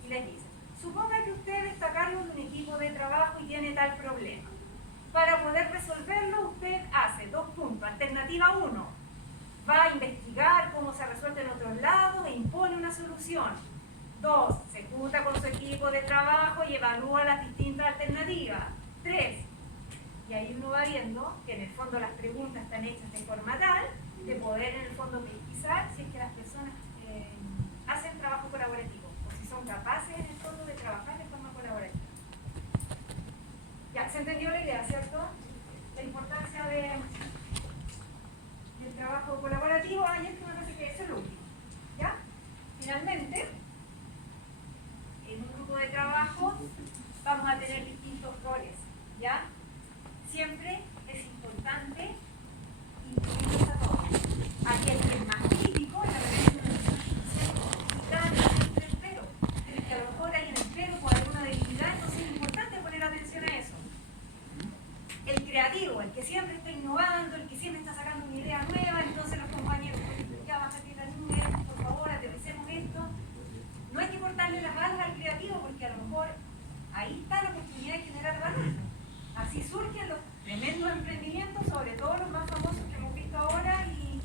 y les dicen: suponga que usted está a cargo de un equipo de trabajo y tiene tal problema. Para poder resolverlo, usted hace 2 puntos. Alternativa 1, va a investigar cómo se resuelve en otros lados e impone una solución. 2, se junta con su equipo de trabajo y evalúa las distintas alternativas. 3, y ahí uno va viendo que en el fondo las preguntas están hechas de forma tal de poder en el fondo pesquisar si es que las personas hacen trabajo colaborativo o si son capaces en el fondo de trabajar de forma colaborativa. Ya, se entendió la idea, ¿cierto? La importancia del trabajo colaborativo. Y es que me parece que eso es lo último. ¿Ya? Finalmente, en un grupo de trabajo vamos a tener distintos roles, ¿ya? Siempre es importante incluirlos a todos. Aquel que es más crítico, la verdad es que pero que a lo mejor hay en el pleno por alguna debilidad, entonces es importante poner atención a eso. El creativo, el que siempre está innovando, el que siempre está sacando una idea nueva, entonces los compañeros, ya vas a tirar un por favor, aterricemos esto. No hay que cortarle las alas al creativo porque a lo mejor ahí está la oportunidad de generar valor. Así surgen los tremendos emprendimientos, sobre todo los más famosos que hemos visto ahora y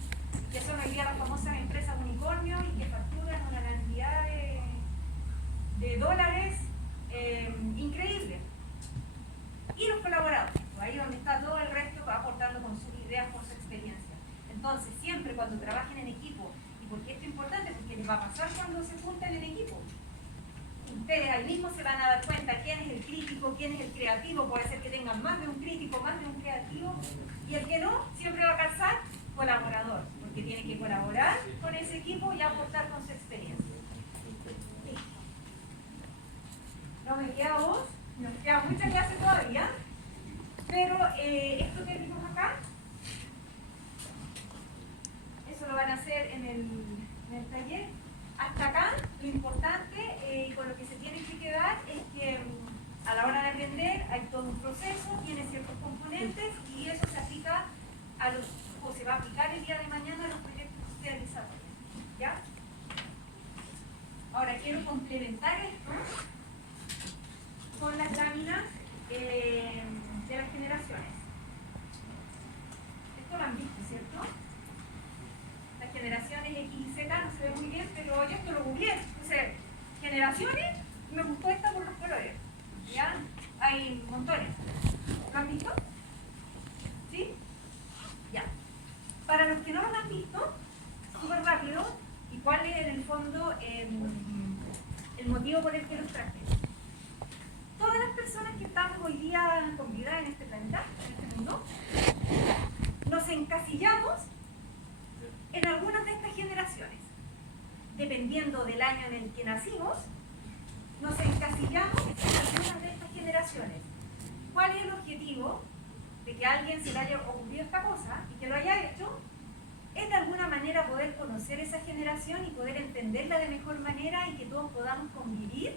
que son hoy día las famosas empresas unicornio y que facturan una cantidad de dólares increíble. Y los colaboradores, ahí donde está todo el resto que va aportando con sus ideas, con su experiencia. Entonces, siempre cuando trabajen en equipo, ¿y por qué esto es importante? Porque les va a pasar cuando se junten en equipo. Ustedes ahí mismo se van a dar cuenta quién es el crítico, quién es el creativo. Puede ser que tengan más de un crítico, más de un creativo, y el que no, siempre va a calzar colaborador, porque tiene que colaborar con ese equipo y aportar con su experiencia. Listo. No me queda voz, nos queda mucha clase todavía, pero esto que vimos acá, eso lo van a hacer en el taller. Hasta acá, lo importante y con lo que se tiene que quedar es que a la hora de aprender hay todo un proceso, tiene ciertos componentes y eso se aplica o se va a aplicar el día de mañana a los proyectos que ustedes desarrollan. ¿Ya? Ahora quiero complementar esto con las láminas de las generaciones. Esto lo han visto, ¿cierto? Las generaciones X y Z no se ve muy bien, pero yo esto lo googleé. Puse generaciones y me gustó esta por los colores. ¿Ya? Hay montones. ¿Lo han visto? ¿Sí? Ya. Para los que no lo han visto, súper rápido, ¿y cuál es en el fondo el motivo por el que los traje? Todas las personas que estamos hoy día con vida en este planeta, en este mundo, nos encasillamos en alguna dependiendo del año en el que nacimos, nos encasillamos en algunas de estas generaciones. ¿Cuál es el objetivo de que a alguien se le haya ocurrido esta cosa y que lo haya hecho? Es de alguna manera poder conocer esa generación y poder entenderla de mejor manera y que todos podamos convivir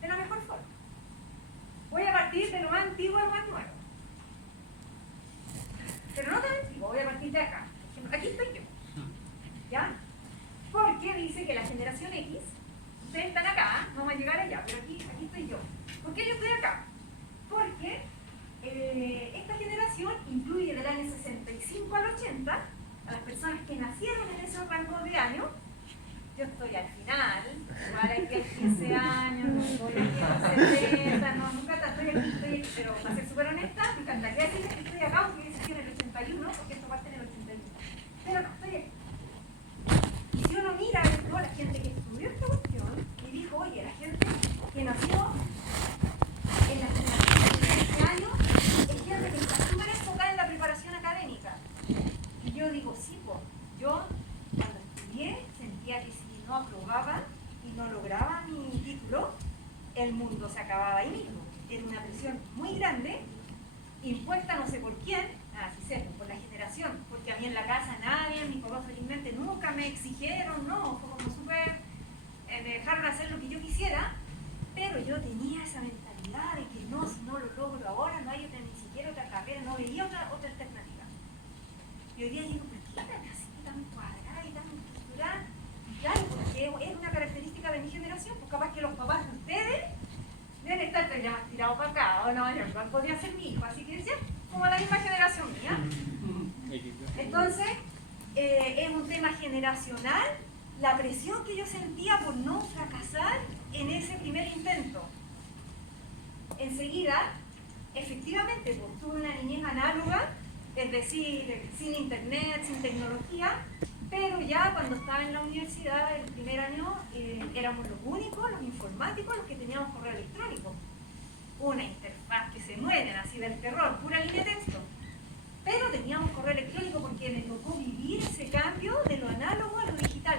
de la mejor forma. Voy a partir de lo más antiguo a lo más nuevo. Pero no tan antiguo, voy a partir de acá. Aquí estoy yo. ¿Ya? Porque dice que la generación X, ustedes están acá, no van a llegar allá, pero aquí estoy yo. ¿Por qué yo estoy acá? Porque esta generación incluye del año 65 al 80 a las personas que nacieron en esos rangos de años. Yo estoy al final, igual hay que 15 años, no estoy aquí a los 70, no, nunca estoy aquí, pero para ser súper honesta, me encantaría decirles que estoy acá porque yo nací en el 81, porque esto parte en el 81. Pero no, estoy aquí. Y si uno mira a la gente que estudió esta cuestión y dijo, oye, la gente que nació en la generación de 15 años es gente que está súper enfocada en la preparación académica. Y yo digo, sí, pues, yo cuando estudié sentía que si no aprobaba y no lograba mi título, el mundo se acababa ahí mismo. Era una presión muy grande, impuesta no sé por quién, sí sé, por la generación, porque a mí en la casa nadie, mis papás felizmente nunca me exigieron, no, fue como súper, me dejaron hacer lo que yo quisiera, pero yo tenía esa mentalidad de que no, si no lo logro ahora, no hay ni siquiera otra carrera, no veía otra alternativa. Y hoy día digo, ¿por qué tan así, tan cuadrada y tan estructurada? Y claro, porque es una característica de mi generación, pues capaz que los papás de ustedes deben estar ya más tirados para acá, o no, yo igual podría ser mi hijo, así que ya, como la misma generación mía. Entonces, es un tema generacional, la presión que yo sentía por no fracasar en ese primer intento. Enseguida, efectivamente, pues, tuve una niñez análoga, es decir, sin internet, sin tecnología, pero ya cuando estaba en la universidad, el primer año, éramos los únicos, los informáticos, los que teníamos correo electrónico. Una interfaz que se muere, así del terror, pura línea de texto. Pero teníamos correo electrónico porque me tocó vivir ese cambio de lo análogo a lo digital.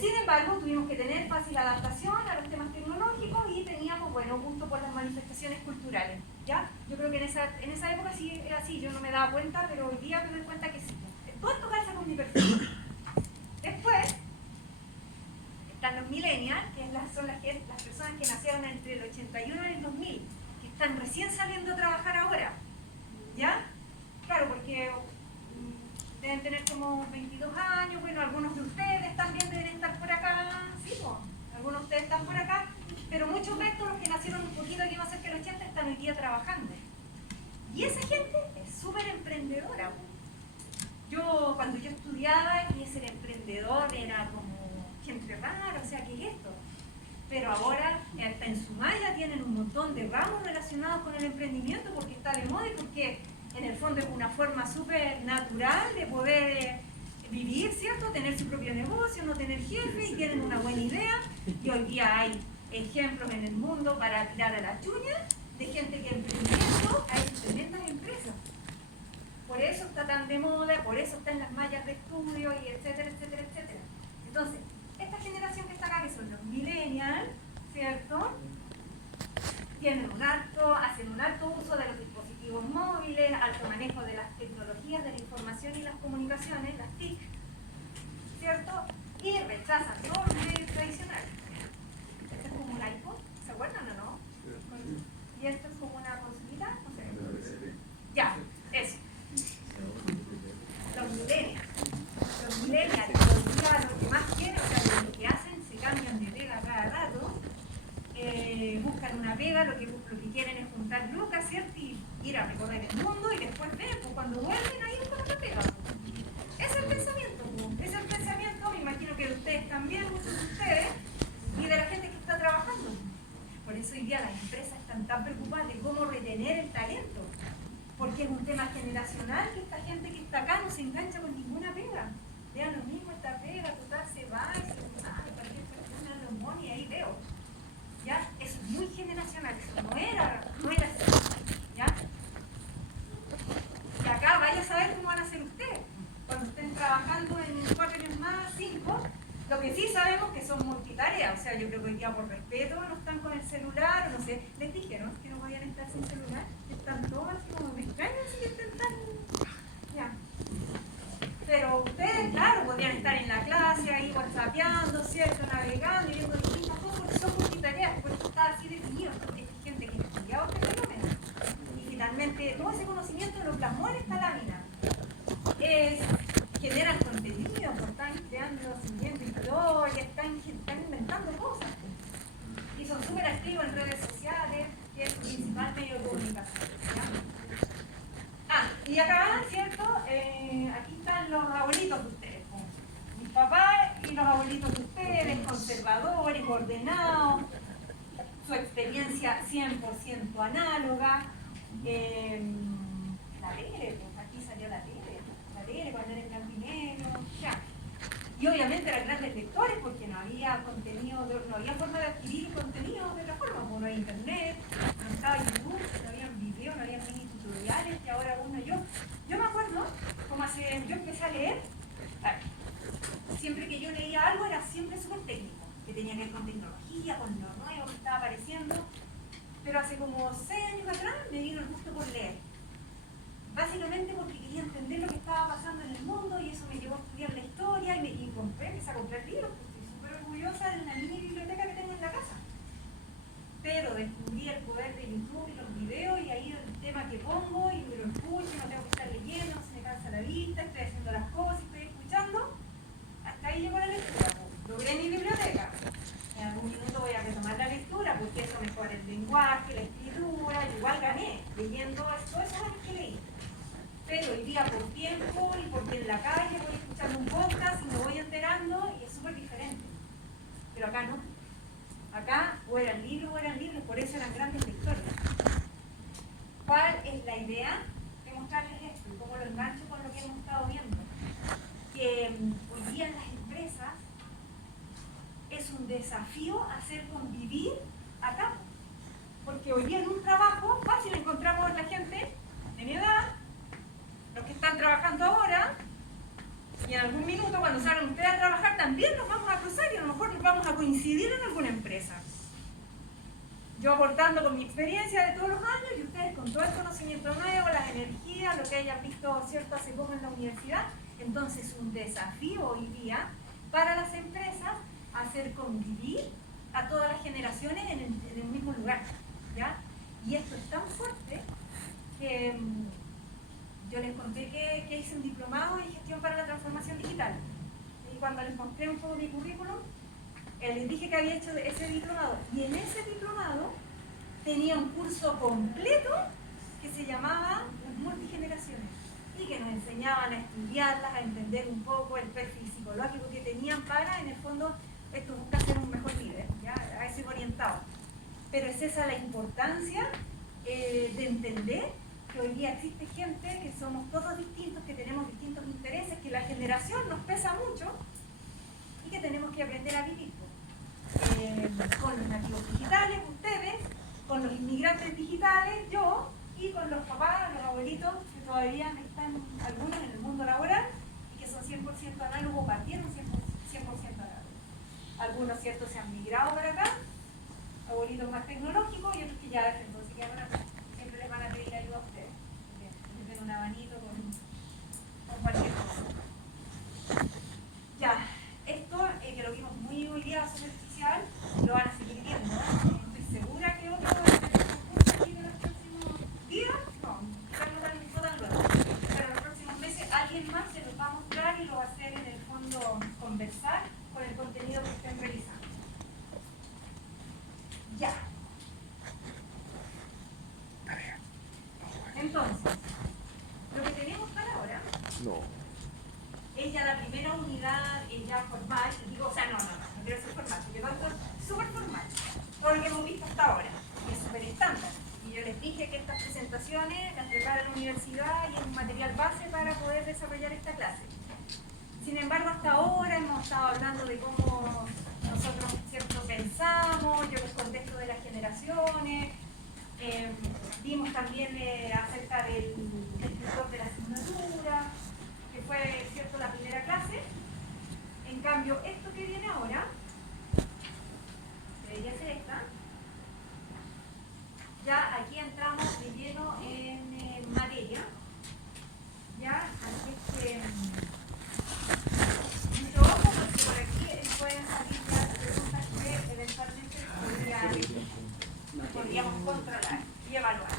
Sin embargo, tuvimos que tener fácil adaptación a los temas tecnológicos y teníamos, bueno, gusto por las manifestaciones culturales. ¿Ya? Yo creo que en esa época sí era así, yo no me daba cuenta, pero hoy día me doy cuenta que sí. Todo esto calza con mi perfil. Después, están los millennials, que son las personas que nacieron entre el 81 y el 2000, que están recién saliendo a trabajar ahora. ¿Ya? Claro, porque deben tener como 22 años, bueno, algunos de ustedes también deben estar por acá, sí, bueno, algunos de ustedes están por acá, pero muchos de estos, los que nacieron un poquito aquí más cerca del 80, están hoy día trabajando. Y esa gente es súper emprendedora. Cuando yo estudiaba y ser emprendedor era como gente rara, o sea, ¿qué es esto? Pero ahora, hasta en Sumaya tienen un montón de ramos relacionados con el emprendimiento porque está de moda y porque en el fondo es una forma súper natural de poder vivir, ¿cierto? Tener su propio negocio, no tener jefe y tienen una buena idea. Y hoy día hay ejemplos en el mundo para tirar a la chuña de gente que emprendiendo hay tremendas empresas. Por eso está tan de moda, por eso está en las mallas de estudio y etcétera, etcétera, etcétera. Entonces, esta generación que está acá, que son los millennials, ¿cierto? Hacen un alto uso de los dispositivos móviles, alto manejo de las tecnologías de la información y las comunicaciones, las TIC, ¿cierto? Y rechazan todos los medios tradicionales. Este es como un iPod, ¿se acuerdan o no? Y esto es como una consolita, no sé. Ya, eso. Los millennials, hoy día lo que más quieren, o sea, lo que hacen, se cambian de pega cada rato, buscan una pega, lo que quieren es juntar lucas, ¿cierto? Y ir a recorrer el mundo y después ven, pues cuando vuelven ahí buscan otra pega. Ese es el pensamiento, ese es el pensamiento, me imagino que de ustedes también, muchos de ustedes, y de la gente que está trabajando. Por eso hoy día las empresas están tan preocupadas de cómo retener el talento. Porque es un tema generacional que esta gente que está acá no se engancha con ninguna pega. Vean lo mismo, esta pega, total se va y se va, cualquier persona lo pone y ahí veo. ¿Ya? Eso es muy generacional, eso no era así. ¿Ya? Y acá vaya a saber cómo van a ser ustedes. Cuando estén trabajando en 4 años Lo que sí sabemos que son multitareas, o sea, yo creo que hoy día por respeto no están con el celular, no sé, les dije, ¿no? Que no podían estar sin celular, están todos así como me extrañan si están tan... Ya. Pero ustedes, claro, podrían estar en la clase ahí whatsappeando, ¿cierto? Navegando y viendo distintas cosas porque son multitareas, por eso está así definido. Es gente que ha estudiado este fenómeno y finalmente todo ese conocimiento lo plasmó en esta lámina. Generan contenido, pues están creando, subiendo historias, están inventando cosas. Y son súper activos en redes sociales, que es su principal medio de comunicación. ¿Ya? Y acá, ¿cierto? Aquí están los abuelitos de ustedes. Mis papás y los abuelitos de ustedes, conservadores, ordenados, su experiencia 100% análoga. La tele, pues aquí salió la tele cuando era en blanco y negro, ya. Y obviamente eran grandes lectores porque no había contenido, no había forma de adquirir contenido de otra forma, como no había internet, no estaba YouTube, no había videos, no había mini tutoriales, que ahora yo me acuerdo, yo empecé a leer, siempre que yo leía algo era siempre súper técnico, que tenía que ver con tecnología, con lo nuevo que estaba apareciendo, pero hace como 6 años atrás me vino el gusto por leer. Básicamente porque quería entender lo que estaba pasando en el mundo y eso me llevó a estudiar la historia y empecé a comprar libros, porque estoy súper orgullosa de una mini biblioteca que tengo en la casa. Pero descubrí el poder de YouTube y los videos y ahí el tema que pongo y me lo escucho, no tengo que estar leyendo, no se me cansa la vista, estoy haciendo las cosas, estoy escuchando. Hasta ahí llegó la lectura. Logré mi biblioteca. En algún minuto voy a retomar la lectura porque eso mejora el lenguaje, la escritura, igual gané leyendo todos esos años que leí. Pero hoy día por tiempo y porque en la calle voy escuchando un podcast y me voy enterando y es súper diferente. Pero acá no. Acá o eran libros, por eso eran grandes lectores. ¿Cuál es la idea? De mostrarles esto y cómo lo engancho con lo que hemos estado viendo. Que hoy día en las empresas es un desafío hacer convivir acá. Porque hoy día en un trabajo fácil encontramos a la gente de mi edad, los que están trabajando ahora, y en algún minuto cuando salgan ustedes a trabajar también nos vamos a cruzar y a lo mejor nos vamos a coincidir en alguna empresa. Yo aportando con mi experiencia de todos los años y ustedes con todo el conocimiento nuevo, las energías, lo que hayan visto cierto hace poco en la universidad. Entonces un desafío hoy día para las empresas hacer convivir a todas las generaciones en el mismo lugar, ¿ya? Y esto es tan fuerte que yo les conté que hice un diplomado en gestión para la transformación digital. Y cuando les mostré un poco mi currículum, les dije que había hecho ese diplomado. Y en ese diplomado tenía un curso completo que se llamaba Multigeneraciones. Y que nos enseñaban a estudiarlas, a entender un poco el perfil psicológico que tenían para, en el fondo, esto busca ser un mejor líder, ¿ya? A eso orientado. Pero es esa la importancia de entender que hoy día existe gente, que somos todos distintos, que tenemos distintos intereses, que la generación nos pesa mucho y que tenemos que aprender a vivir con los nativos digitales, ustedes, con los inmigrantes digitales, yo, y con los papás, los abuelitos que todavía están algunos en el mundo laboral y que son 100% análogos, partieron 100% análogos. Algunos, cierto, se han migrado para acá, abuelitos más tecnológicos y otros que ya entonces siempre les van a pedir ayuda a ustedes. Les den un abanico con cualquier cosa. Ya, esto que lo vimos muy hoy día superficial, lo van a seguir viendo. Estoy segura que otro de los próximos días, no tan luego, pero en los próximos meses alguien más se los va a mostrar y lo va a hacer en el fondo conversar con el contenido que estén realizando. Ya. Entonces, lo que tenemos para ahora es ya la primera unidad, es ya formal, digo, o sea, no quiero ser formal, porque todo esto es súper formal, todo lo que hemos visto hasta ahora, y es súper estándar. Y yo les dije que estas presentaciones las prepara la universidad y es un material base para poder desarrollar esta clase. Sin embargo, hasta ahora hemos estado hablando de cómo nosotros, ¿cierto?, pensamos, yo les conté esto de las generaciones, vimos también acerca del tutor de la asignatura, que fue, ¿cierto?, la primera clase. En cambio, esto que viene ahora, debería ser esta, ya aquí entramos de lleno en materia, ya, así es que mucho ojo porque por aquí pueden salir ya preguntas que eventualmente podríamos controlar y evaluar.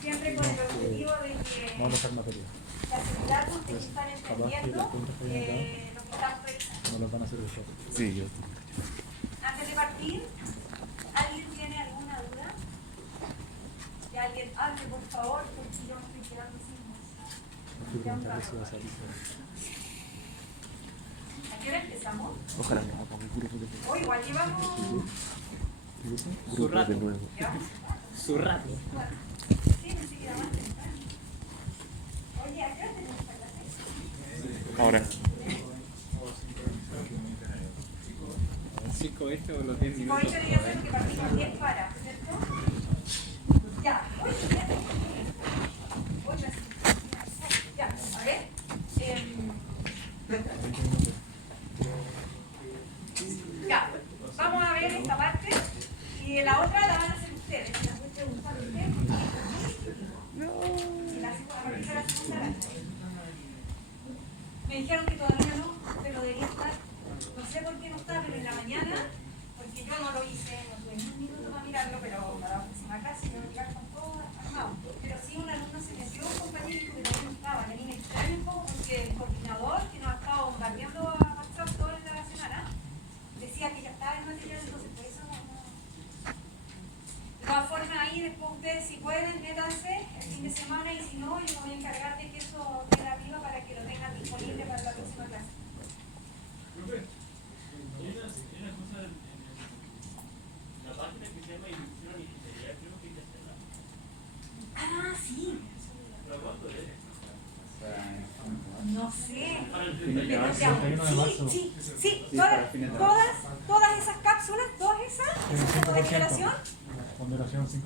Siempre con el objetivo de que Vamos a hacer materia. la seguridad de que están entendiendo lo que estamos revisando. No los van a hacer ellos. Sí, yo. Antes de partir, ¿alguien tiene alguna duda? Y alguien hable, por favor, porque yo me estoy quedando sin voz. Ya un rato. ¿A qué hora empezamos? Ojalá me haga un grupo de O igual llevamos... grupo de nuevo. ¿Llevamos? Su rato. Bueno, sí, pensé que era más temprano. Oye, ¿a qué hora tenemos esta clase? Ahora. 5:20 o los 10 Como minutos. dicho, debería ser que partimos 10 para, ¿cierto? Ya, oye, ya. Oye, así. Ya, a ver. Ya, vamos a ver esta parte y la otra la van a hacer ustedes. La voy a preguntar a ustedes. Y la segunda, porque la segunda la me dijeron que todavía no, pero debería estar. No sé por qué no está, pero en la mañana, porque yo no lo hice, no tuve ni un minuto para mirarlo, pero para la próxima clase yo voy a llegar con todo armado. Pero sí un alumno se metió, un compañero dijo que todavía no estaba. Y a mí me extraña un poco porque el coordinador que nos ha estado bombardeando a WhatsApp toda la semana decía que ya estaba en material, entonces por eso no. De todas formas, ahí después ustedes, si pueden, métanse el fin de semana y si no, yo me voy a encargar de que eso quede arriba para que lo tengan disponible para la próxima clase. Hay una cosa en la página que se llama Inducción a Ingeniería, creo que hay que hacerla. Ah, sí. ¿Pero cuándo es? No sé. Para el Fin de 31. marzo. 31 de marzo. Sí, Sí, para el fin de marzo. todas esas cápsulas, todas esas, tipo de liberación, Ponderación 5%.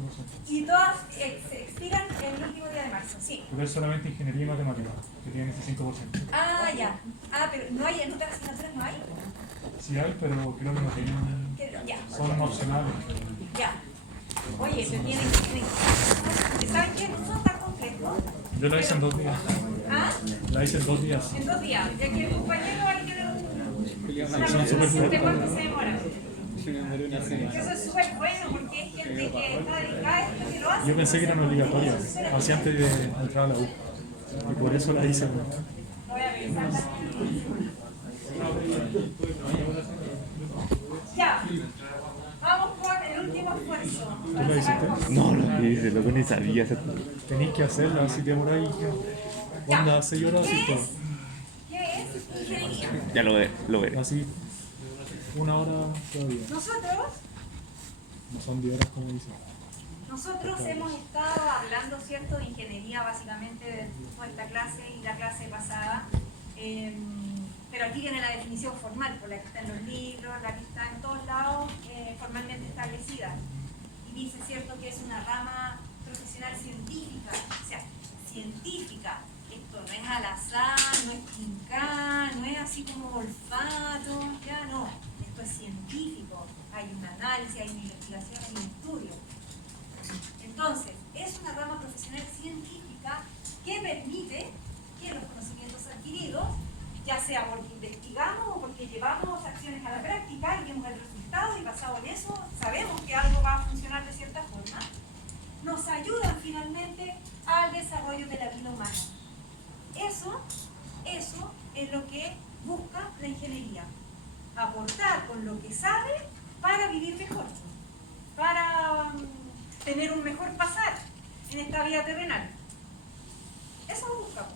y todas se expiran el último día de marzo, sí. Pero es solamente ingeniería y matemática, que tienen ese 5%. Ah, ya. Ah, pero no hay en otras asignaturas, no hay. Sí hay, pero creo que no tienen. Ya, Son opcionales. ya. Oye, pero tienen que. ¿Saben qué? No son tan complejos. Yo la hice en 2 días. ¿Ah? La hice en 2 días. En 2 días, ya que el compañero va a tener una Son súper presentación de cortas. cuánto se demora. Yo me demoré una semana. Eso es súper bueno porque hay gente que está dedicada a esto que lo hace. Yo pensé que eran obligatorias, así antes de entrar a la U. Y por eso la hice. Lo voy a revisar también. Ya. Vamos con el último esfuerzo. ¿Tú la hiciste? No, lo que dice, loco, ni sabía. Tenéis que hacerla, si te demoráis. Onda, 6 horas ¿Qué y es? todo. ¿Qué es ingeniería? Ya lo veré. Así, 1 hora todavía. Nosotros No son 10 horas como dice. Nosotros hemos estado hablando, ¿cierto?, de ingeniería básicamente de esta clase y la clase pasada, pero aquí viene la definición formal, por la que está en los libros, la que está en todos lados, formalmente establecida. Y dice, ¿cierto?, que es una rama profesional científica, o sea, científica. Esto no es al azar, no es quincar, no es así como olfato, ya no. Esto es científico, hay un análisis, hay una investigación, hay un estudio. Entonces, es una rama profesional científica que permite que los conocimientos adquiridos, ya sea porque investigamos o porque llevamos acciones a la práctica y vemos el resultado y basado en eso sabemos que algo va a funcionar de cierta forma, nos ayudan finalmente al desarrollo de la vida humana. Eso es lo que busca la ingeniería. Aportar con lo que sabe para vivir mejor, para tener un mejor pasar en esta vida terrenal. Eso lo buscamos.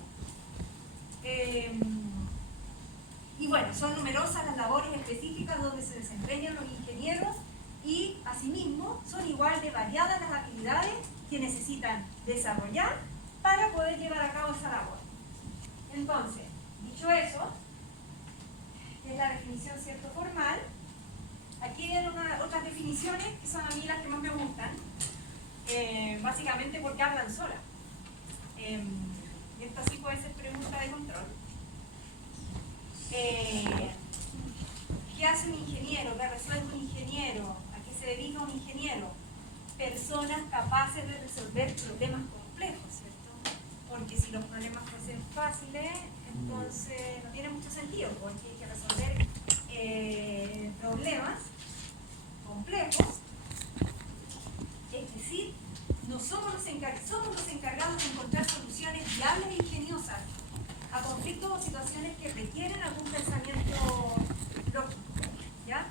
Y bueno, son numerosas las labores específicas donde se desempeñan los ingenieros y asimismo son igual de variadas las habilidades que necesitan desarrollar para poder llevar a cabo esa labor. Entonces, dicho eso, que es la definición cierto formal, aquí vienen otras definiciones que son a mí las que más me gustan, básicamente porque hablan solas. Y esto sí puede ser pregunta de control. ¿Qué hace un ingeniero? ¿Qué resuelve un ingeniero? ¿A qué se dedica un ingeniero? Personas capaces de resolver problemas complejos, ¿cierto? Porque si los problemas fuesen fáciles, entonces no tiene mucho sentido, porque hay que resolver problemas complejos. Es decir, no somos los encargados de encontrar soluciones viables e ingeniosas a conflictos o situaciones que requieren algún pensamiento lógico, ¿ya?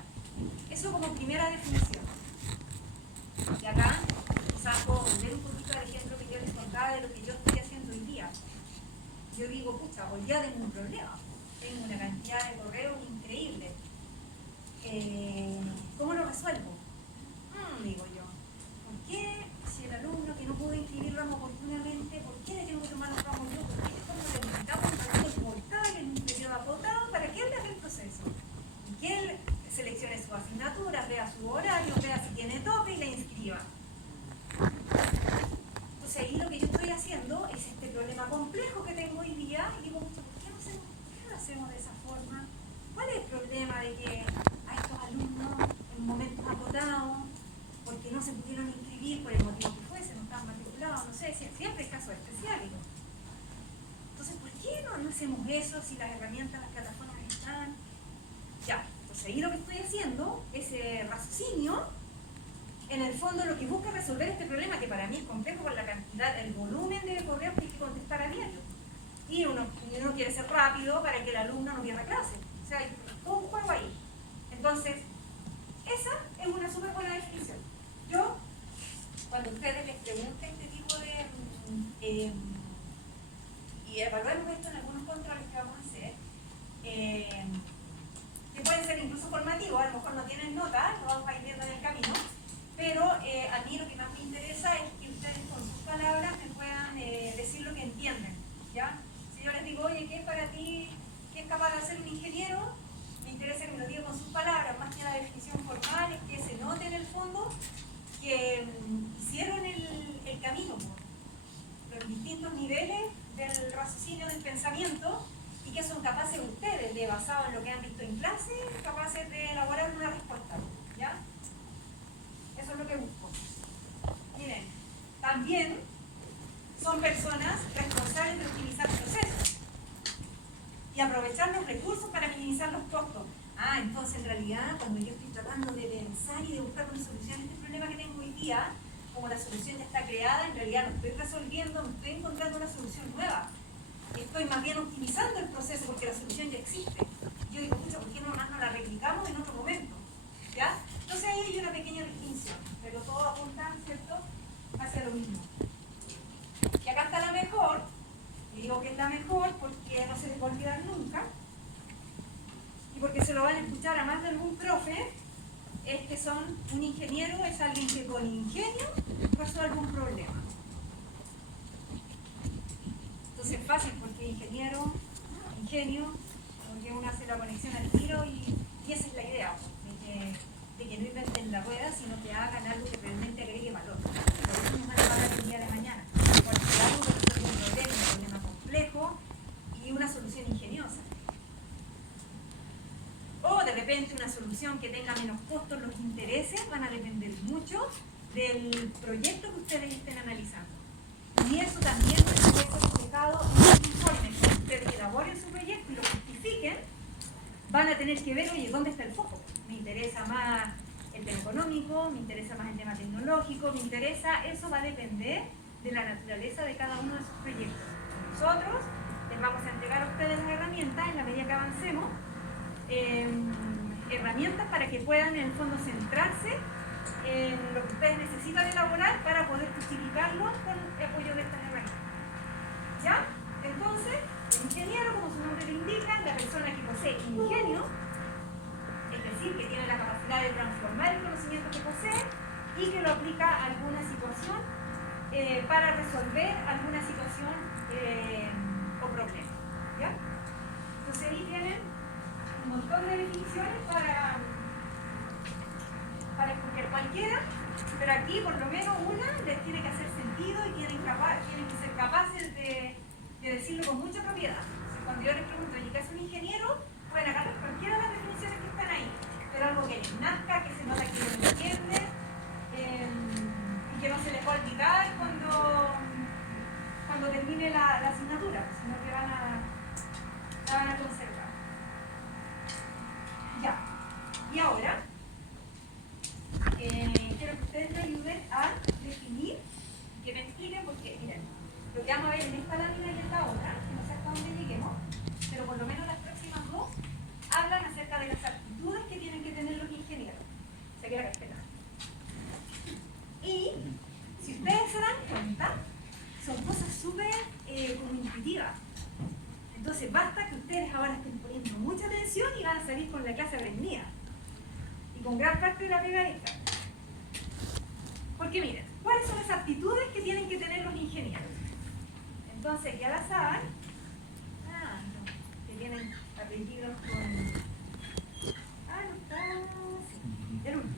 Eso como primera definición. Y acá, quizás puedo volver un poquito al ejemplo que yo les contaba de lo que yo estoy haciendo hoy día. Yo digo, pucha, hoy día tengo un problema. Tengo una cantidad de correos increíble. ¿Cómo lo resuelvo? Digo yo. ¿Por qué, si el alumno que no pudo inscribir ramo oportunamente, por qué le tengo que tomar los ramos yo? ¿Por qué le necesitamos un partido portal en un periodo acotado para que él haga el proceso? Y que él seleccione su asignatura, vea su horario, vea si tiene tope y la inscriba. Entonces ahí lo que yo estoy haciendo es este problema complejo que tengo hoy día y digo, ¿por qué no lo hacemos de esa forma? ¿Cuál es el problema de que a estos alumnos en momentos acotados, porque no se pudieron inscribir por el motivo que fuese, no estaban matriculados, no sé, siempre hay casos especiales? Entonces, ¿por qué no hacemos eso si las herramientas, las plataformas están? Ya, entonces ahí lo que estoy haciendo, ese raciocinio, en el fondo lo que busca es resolver este problema que para mí es complejo por la cantidad, el volumen de correos que hay que contestar a diario. Y uno quiere ser rápido para que el alumno no pierda clase. O sea, hay todo un juego ahí. Entonces, esa es una súper buena definición. Yo, cuando ustedes les pregunten este tipo de... y evaluemos esto en algunos controles que vamos a hacer, que pueden ser incluso formativos, a lo mejor no tienen notas, lo vamos a ir viendo en el camino, pero a mí lo que más me interesa es que ustedes con sus palabras me puedan decir lo que entienden, ¿ya? Si yo les digo, oye, ¿qué es para ti, qué es capaz de hacer un ingeniero? Me interesa que me lo diga con sus palabras, más que la definición formal, es que se note en el fondo que hicieron el camino por los distintos niveles del raciocinio del pensamiento y que son capaces ustedes de, basado en lo que han visto en clase, capaces de elaborar una respuesta, ¿ya? Eso es lo que busco. Miren, también son personas responsables de optimizar procesos y aprovechar los recursos para minimizar los costos. Entonces en realidad cuando yo estoy tratando de pensar y de buscar una solución a este problema que tengo hoy día, como la solución ya está creada, en realidad no estoy resolviendo, no estoy encontrando una solución nueva. Estoy más bien optimizando el proceso porque la solución ya existe. Yo digo, pucha, ¿por qué no la replicamos en otro momento? ¿Ya? Entonces ahí hay una pequeña distinción, pero todo apunta, ¿cierto?, hacia lo mismo. Y acá está la mejor, y digo que es la mejor porque no se les va a olvidar nunca, y porque se lo van a escuchar a más de algún profe, es que un ingeniero es alguien que con ingenio resuelve un problema. Entonces es fácil porque ingenio, porque uno hace la conexión al tiro y esa es la idea, de que no inventen la rueda, sino que hagan algo que realmente agregue valor. Por eso nos van a pagar el día de mañana. Porque algo que resuelve un problema complejo y una solución ingeniosa. O de repente una solución que tenga menos costos, los intereses van a depender mucho del proyecto que ustedes estén analizando. Y eso también es reflejado en los informes. Cuando ustedes elaboren su proyecto y lo justifiquen, van a tener que ver, oye, ¿dónde está el foco? Me interesa más el tema económico, me interesa más el tema tecnológico, me interesa, eso va a depender de la naturaleza de cada uno de sus proyectos. Nosotros les vamos a entregar a ustedes las herramientas en la medida que avancemos, herramientas para que puedan en el fondo centrarse en lo que ustedes necesitan elaborar para poder justificarlo con el apoyo de estas herramientas. ¿Ya? Entonces, el ingeniero, como su nombre lo indica, la persona que posee ingenio, es decir, que tiene la capacidad de transformar el conocimiento que posee y que lo aplica a alguna situación para resolver alguna situación o problema. ¿Ya? Entonces ahí tienen un montón de definiciones para escoger cualquiera, pero aquí por lo menos una les tiene que hacer sentido y tienen que ser capaces de decirlo con mucha propiedad. Entonces, cuando yo les pregunto, ¿y qué es un ingeniero? pueden agarrar cualquiera de las definiciones que están ahí, pero algo que les nazca, que se nota que lo entienden, y que no se les va a olvidar cuando termine la asignatura, sino que la van a conservar. Ya. Y ahora, quiero que ustedes me ayuden a definir, que me expliquen, porque miren, lo que vamos a ver en esta lámina y en la otra, que no sé hasta dónde lleguemos, pero por lo menos las próximas dos hablan acerca de las actitudes que tienen que tener los ingenieros. Se queda respetar. Y si ustedes se dan cuenta, son cosas súper como intuitivas. Entonces basta que ustedes ahora estén poniendo mucha atención y van a salir con la clase aprendida. Y con gran parte de la pega hecha. Porque miren, ¿cuáles son las actitudes que tienen que tener los ingenieros? Entonces ya las saben. Que tienen apellidos con... no está... Sí. El último.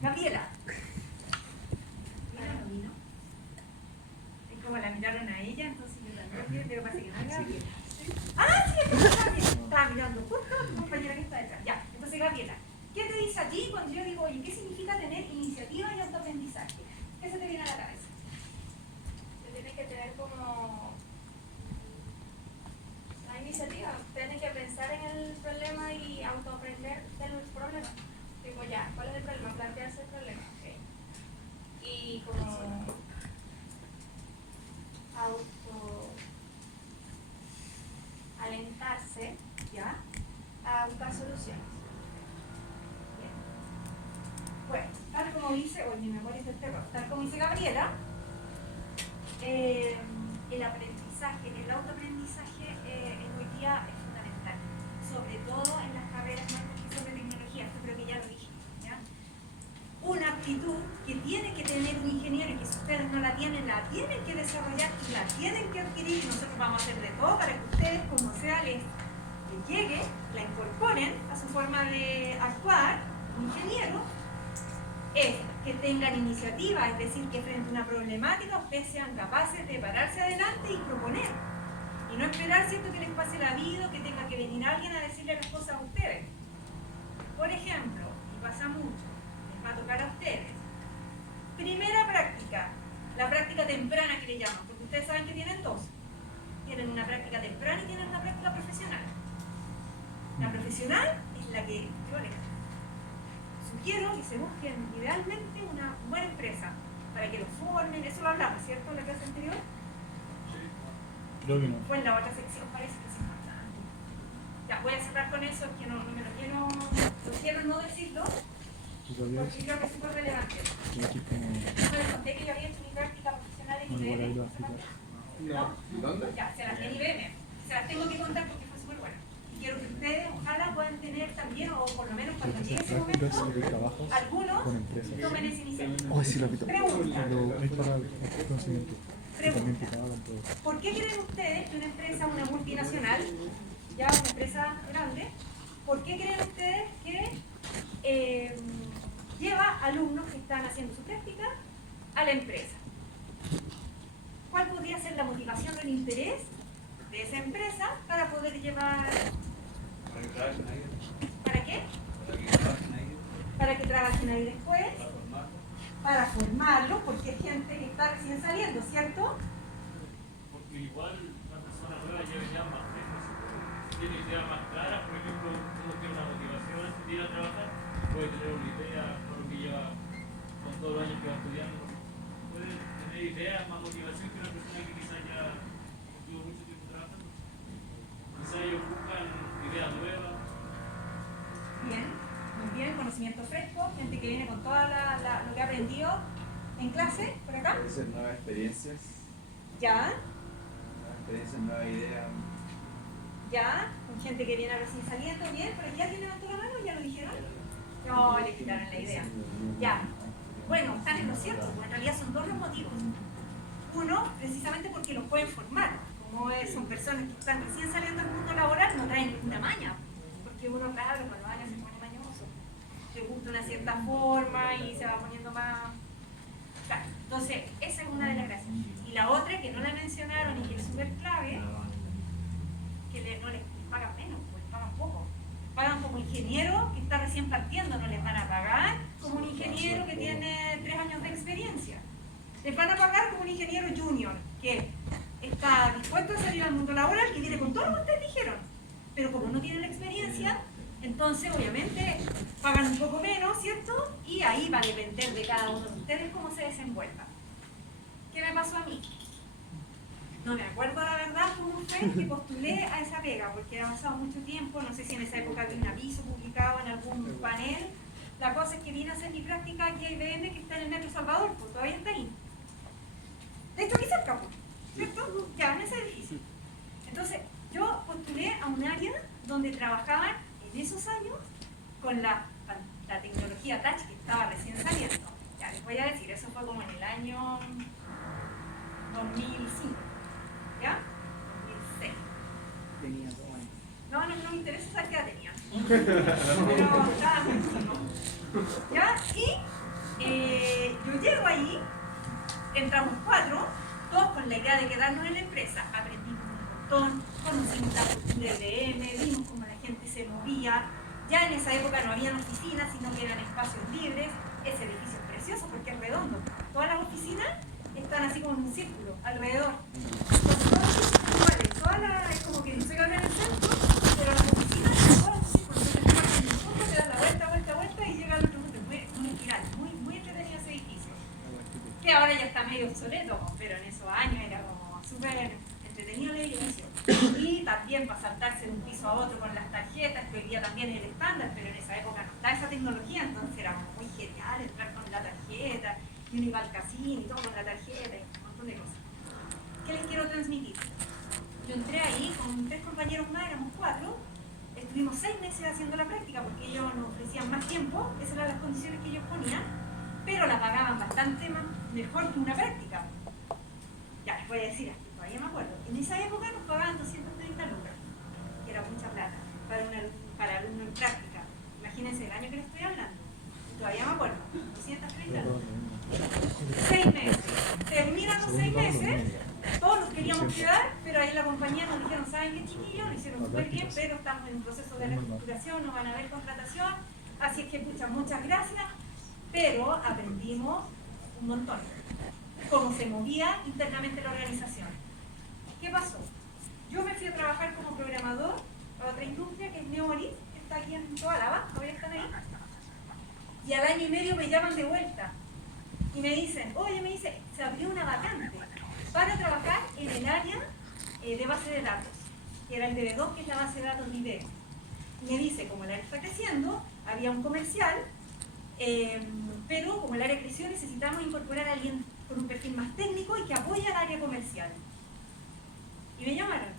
Gabriela. ¿Vino? ¿Vino? Es como la miraron a ella, entonces yo también, pero parece que no es Gabriela. Sí, estaba mirando justo a tu compañera que está detrás. Ya, entonces Gabriela, ¿qué te dice a ti cuando yo digo, oye, qué significa tener iniciativa y autoaprendizaje? ¿Qué se te viene a la cabeza? Se tiene que tener como la iniciativa, tienes que pensar en el problema y autoaprender del problema. Digo, ya, ¿cuál es el problema? Plantearse el problema. Okay. Y como alentarse, ¿Ya? a buscar soluciones. Bien. Bueno, tal como dice, oye, me acuerdo este terror, tal como dice Gabriela, el aprendizaje, el autoaprendizaje hoy día es fundamental, sobre todo en las carreras más que son de tecnología, esto creo que ya lo dije, ¿ya? Una actitud que tiene que tener un ingeniero y que si ustedes no la tienen que desarrollar y la tienen que adquirir, y nosotros vamos a hacer de todo para que ustedes, como sea, les llegue, la incorporen a su forma de actuar, ingeniero, es que tengan iniciativa, es decir, que frente a una problemática ustedes sean capaces de pararse adelante y proponer. Y no esperar, ¿cierto?, que les pase la vida o que tenga que venir alguien a decirle las cosas a ustedes. Por ejemplo, y pasa mucho, les va a tocar a ustedes. Primera práctica, la práctica temprana que le llaman, porque ustedes saben que tienen dos. Tienen una práctica temprana y tienen una práctica profesional. La profesional es la que yo les sugiero que se busquen idealmente una buena empresa para que los formen, eso lo hablamos, ¿cierto?, en la clase anterior. Creo que no. Fue en la otra sección, parece que es importante. Ya, voy a cerrar con eso, que no me lo quiero no decirlo, ¿Tú sabías? porque creo que es súper relevante. Que aquí como... No les conté que yo había hecho mi práctica profesional en Bueno, igual ahí IBM. lo vas a explicar. No. ¿Dónde? Ya, se las en IBM. Se las tengo que contar porque fue súper buena. Y quiero que ustedes, ojalá, puedan tener también, o por lo menos cuando Porque llegue esas ese prácticas momento, de trabajos algunos con empresas. tomen esa iniciativa. Oh, sí, lo repito. Pregunta. Pero es para el conocimiento. Que también te pagan todo. ¿Por qué creen ustedes que una empresa, una multinacional, ya una empresa grande, por qué creen ustedes que lleva alumnos que están haciendo su práctica a la empresa? ¿Cuál podría ser la motivación o el interés de esa empresa para poder llevar... Para que trabajen ahí. ¿Para qué? Para que trabajen ahí. Para que trabajen ahí después, Para formarlos. para formarlo, porque es gente que está recién saliendo, ¿cierto? Porque igual una persona nueva lleva ya más tiempo, tiene ideas más claras, por ejemplo, uno tiene una motivación antes de ir a trabajar, puede tener una idea con lo que lleva, con todos los años que va estudiando, puede tener ideas, más motivación que una persona que quizás ya estuvo mucho tiempo trabajando. Quizás ellos buscan ideas nuevas. Bien, muy bien, conocimiento fresco, gente que viene con toda lo que ha aprendido en clase, por acá. Puede ser nuevas experiencias, Ya, nuevas ideas. ya, con gente que viene recién saliendo, bien, pero ya alguien levantó la mano, ya lo dijeron. No, le quitaron la idea. Ya, bueno, están en lo cierto, pues en realidad son dos los motivos. Uno, precisamente porque los pueden formar. Como son personas que están recién saliendo al mundo laboral, no traen ninguna maña. Porque uno, claro, con los años se pone mañoso. Le gusta una cierta forma y se va poniendo más... Claro, entonces, esa es una de las gracias. Y la otra, que no la mencionaron y que es súper clave, que no les pagan menos, pues pagan poco. ingeniero que está recién partiendo, no les van a pagar como un ingeniero que tiene 3 años de experiencia. Les van a pagar como un ingeniero junior, que está dispuesto a salir al mundo laboral, que viene con todo lo que ustedes dijeron. Pero como no tienen la experiencia, entonces obviamente pagan un poco menos, ¿cierto? Y ahí va a depender de cada uno de ustedes cómo se desenvuelva. ¿Qué me pasó a mí? No me acuerdo la verdad cómo fue que postulé a esa pega, porque ha pasado mucho tiempo, no sé si en esa época vi un aviso publicado en algún panel. La cosa es que vine a hacer mi práctica aquí a IBM, que está en el Metro Salvador, pues todavía está ahí. De hecho aquí cerca, pues, ¿cierto? Ya, en ese edificio. Entonces, yo postulé a un área donde trabajaban en esos años con la tecnología Touch que estaba recién saliendo. Ya les voy a decir, eso fue como en el año 2005, ¿ya? 2006. Tenía 2 años. No me interesa saber qué edad tenía. Pero estaba muy chico. ¿Ya? Y yo llego ahí, entramos 4, todos con la idea de quedarnos en la empresa. Aprendimos un montón, conocimos la cultura de IBM, vimos cómo la gente se movía. Ya en esa época no habían oficinas, sino que eran espacios libres. Ese edificio es precioso porque es redondo. Todas las oficinas están así como en un círculo alrededor. Es como que no se habla en el centro, pero las oficinas son todas así, cuando te pones en el fondo, te das la vuelta y llega al otro punto. Muy espiral, muy entretenido ese edificio. Que ahora ya está medio obsoleto, pero en esos años era como súper entretenido el edificio. Y también para saltarse de un piso a otro con las tarjetas, que hoy día también es el estándar, pero en esa época no estaba esa tecnología, entonces era como muy genial entrar con la tarjeta, y uno iba al casino y todo con la tarjeta y un montón de cosas. ¿Qué les quiero transmitir? Yo entré ahí con 3 compañeros más, éramos 4, estuvimos 6 meses haciendo la práctica porque ellos nos ofrecían más tiempo, esas eran las condiciones que ellos ponían, pero la pagaban bastante mejor que una práctica. Ya les voy a decir, aquí todavía me acuerdo, en esa época nos pagaban 230 lucas, que era mucha plata para alumno en práctica. Imagínense el año que les estoy hablando, todavía me acuerdo, 230 lucas. 6 meses, terminan los 6 meses, todos nos queríamos quedar, pero ahí la compañía nos dijeron, ¿saben qué, chiquillos? Lo hicieron súper bien, pero estamos en un proceso de reestructuración, no van a haber contratación, así es que pucha, muchas gracias, pero aprendimos un montón, cómo se movía internamente la organización. ¿Qué pasó? Yo me fui a trabajar como programador a otra industria que es Neoris, que está aquí en Tobalaba, todavía están ahí, y al año y medio me llaman de vuelta y me dicen, oye, se abrió una vacante para trabajar en el área de base de datos, que era el DB2, que es la base de datos de IBM. Me dice, como el área está creciendo, había un comercial, pero como el área creció necesitamos incorporar a alguien con un perfil más técnico y que apoye al área comercial. Y me llamaron,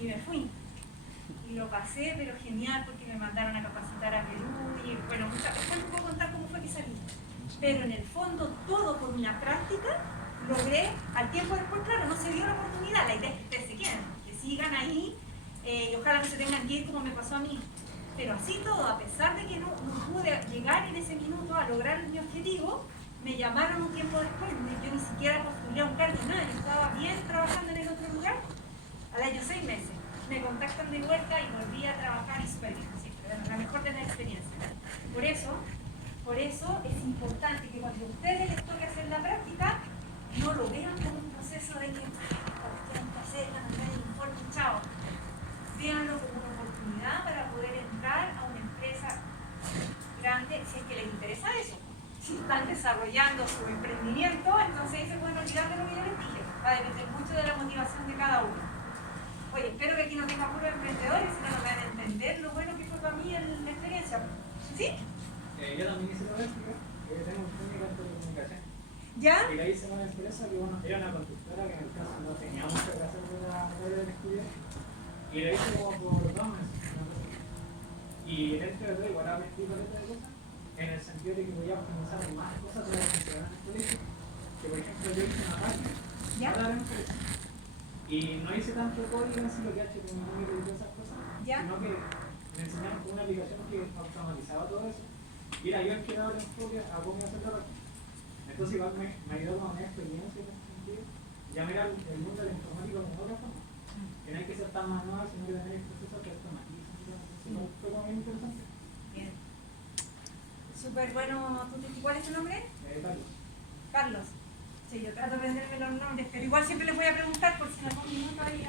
y me fui. Y lo pasé, pero genial, porque me mandaron a capacitar a Perú, y bueno, después les puedo contar cómo fue que salí. Pero en el fondo, todo por una práctica, logré, al tiempo después, claro, no se dio la oportunidad, la idea es que ustedes se queden, que sigan ahí, y ojalá no se tengan que ir como me pasó a mí. Pero así todo, a pesar de que no pude llegar en ese minuto a lograr mi objetivo, me llamaron un tiempo después, yo ni siquiera postulé a un cargo, nada, yo estaba bien trabajando en el otro lugar, al año 6 meses. Me contactan de vuelta y volví a trabajar y súper bien, siempre, la mejor de las experiencias. Por eso es importante que cuando a ustedes les toque hacer la práctica, no lo vean como un proceso de que tienen que hacer, mandar el informe, chao. Véanlo como una oportunidad para poder entrar a una empresa grande, si es que les interesa eso. Si están desarrollando su emprendimiento, entonces ahí se pueden olvidar de lo que yo les dije. Va a depender mucho de la motivación de cada uno. Oye, espero que aquí no tenga puros emprendedores, si no nos van a entender lo bueno que fue para mí en la experiencia. ¿Sí? Yo también hice la práctica, yo tengo técnica de telecomunicación. ¿Ya? Y la hice en una empresa que, bueno, era una constructora que en el caso no tenía mucho que hacer de la área del estudio. Y la hice como por 2 meses. Y dentro de todo igual aprendí paleta de cosas, en el sentido de que voy a optimizar más cosas de las que se dan en el colegio. Que por ejemplo yo hice una página para la empresa. Y no hice tanto código así lo que ha hecho con mi y todas esas cosas, ¿ya? sino que me enseñaron con una aplicación que automatizaba todo eso. Y era yo el que daba el enfoque a cómo hacer la práctica. Entonces igual me ayudó con una experiencia en ese sentido. Ya mirar el mundo de la informática como otra forma. Que no hay que ser tan manual, sino que tener el proceso que automatiza. Entonces fue como bien interesante. Súper bueno. ¿Cuál es tu nombre? Carlos. Carlos. Sí, yo trato de aprenderme los nombres, pero igual siempre les voy a preguntar por si en algún minuto ahí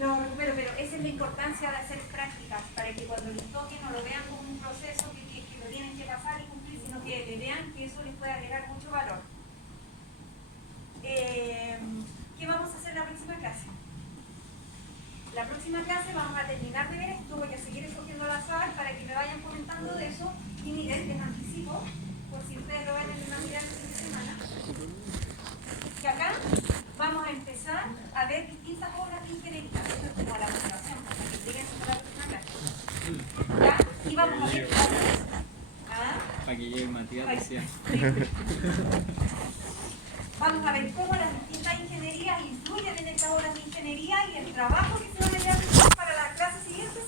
lo recupero. Pero esa es la importancia de hacer prácticas, para que cuando les toque no lo vean como un proceso que lo tienen que pasar y cumplir, sino que le vean que eso les puede agregar mucho valor. ¿Qué vamos a hacer en la próxima clase? La próxima clase vamos a terminar de ver esto, voy a seguir escogiendo las aves para que me vayan comentando de eso. Y miren, les anticipo, por si ustedes lo ven en una mirada de fin de semana, que acá vamos a empezar a ver distintas obras de ingeniería. Esto es como la motivación, para que lleguen a la próxima clase. ¿Ya? Y vamos a ver Para que llegue Matías decía. Vamos a ver cómo las distintas ingenierías influyen en estas obras de ingeniería y el trabajo que se va a llevar para la clase siguiente.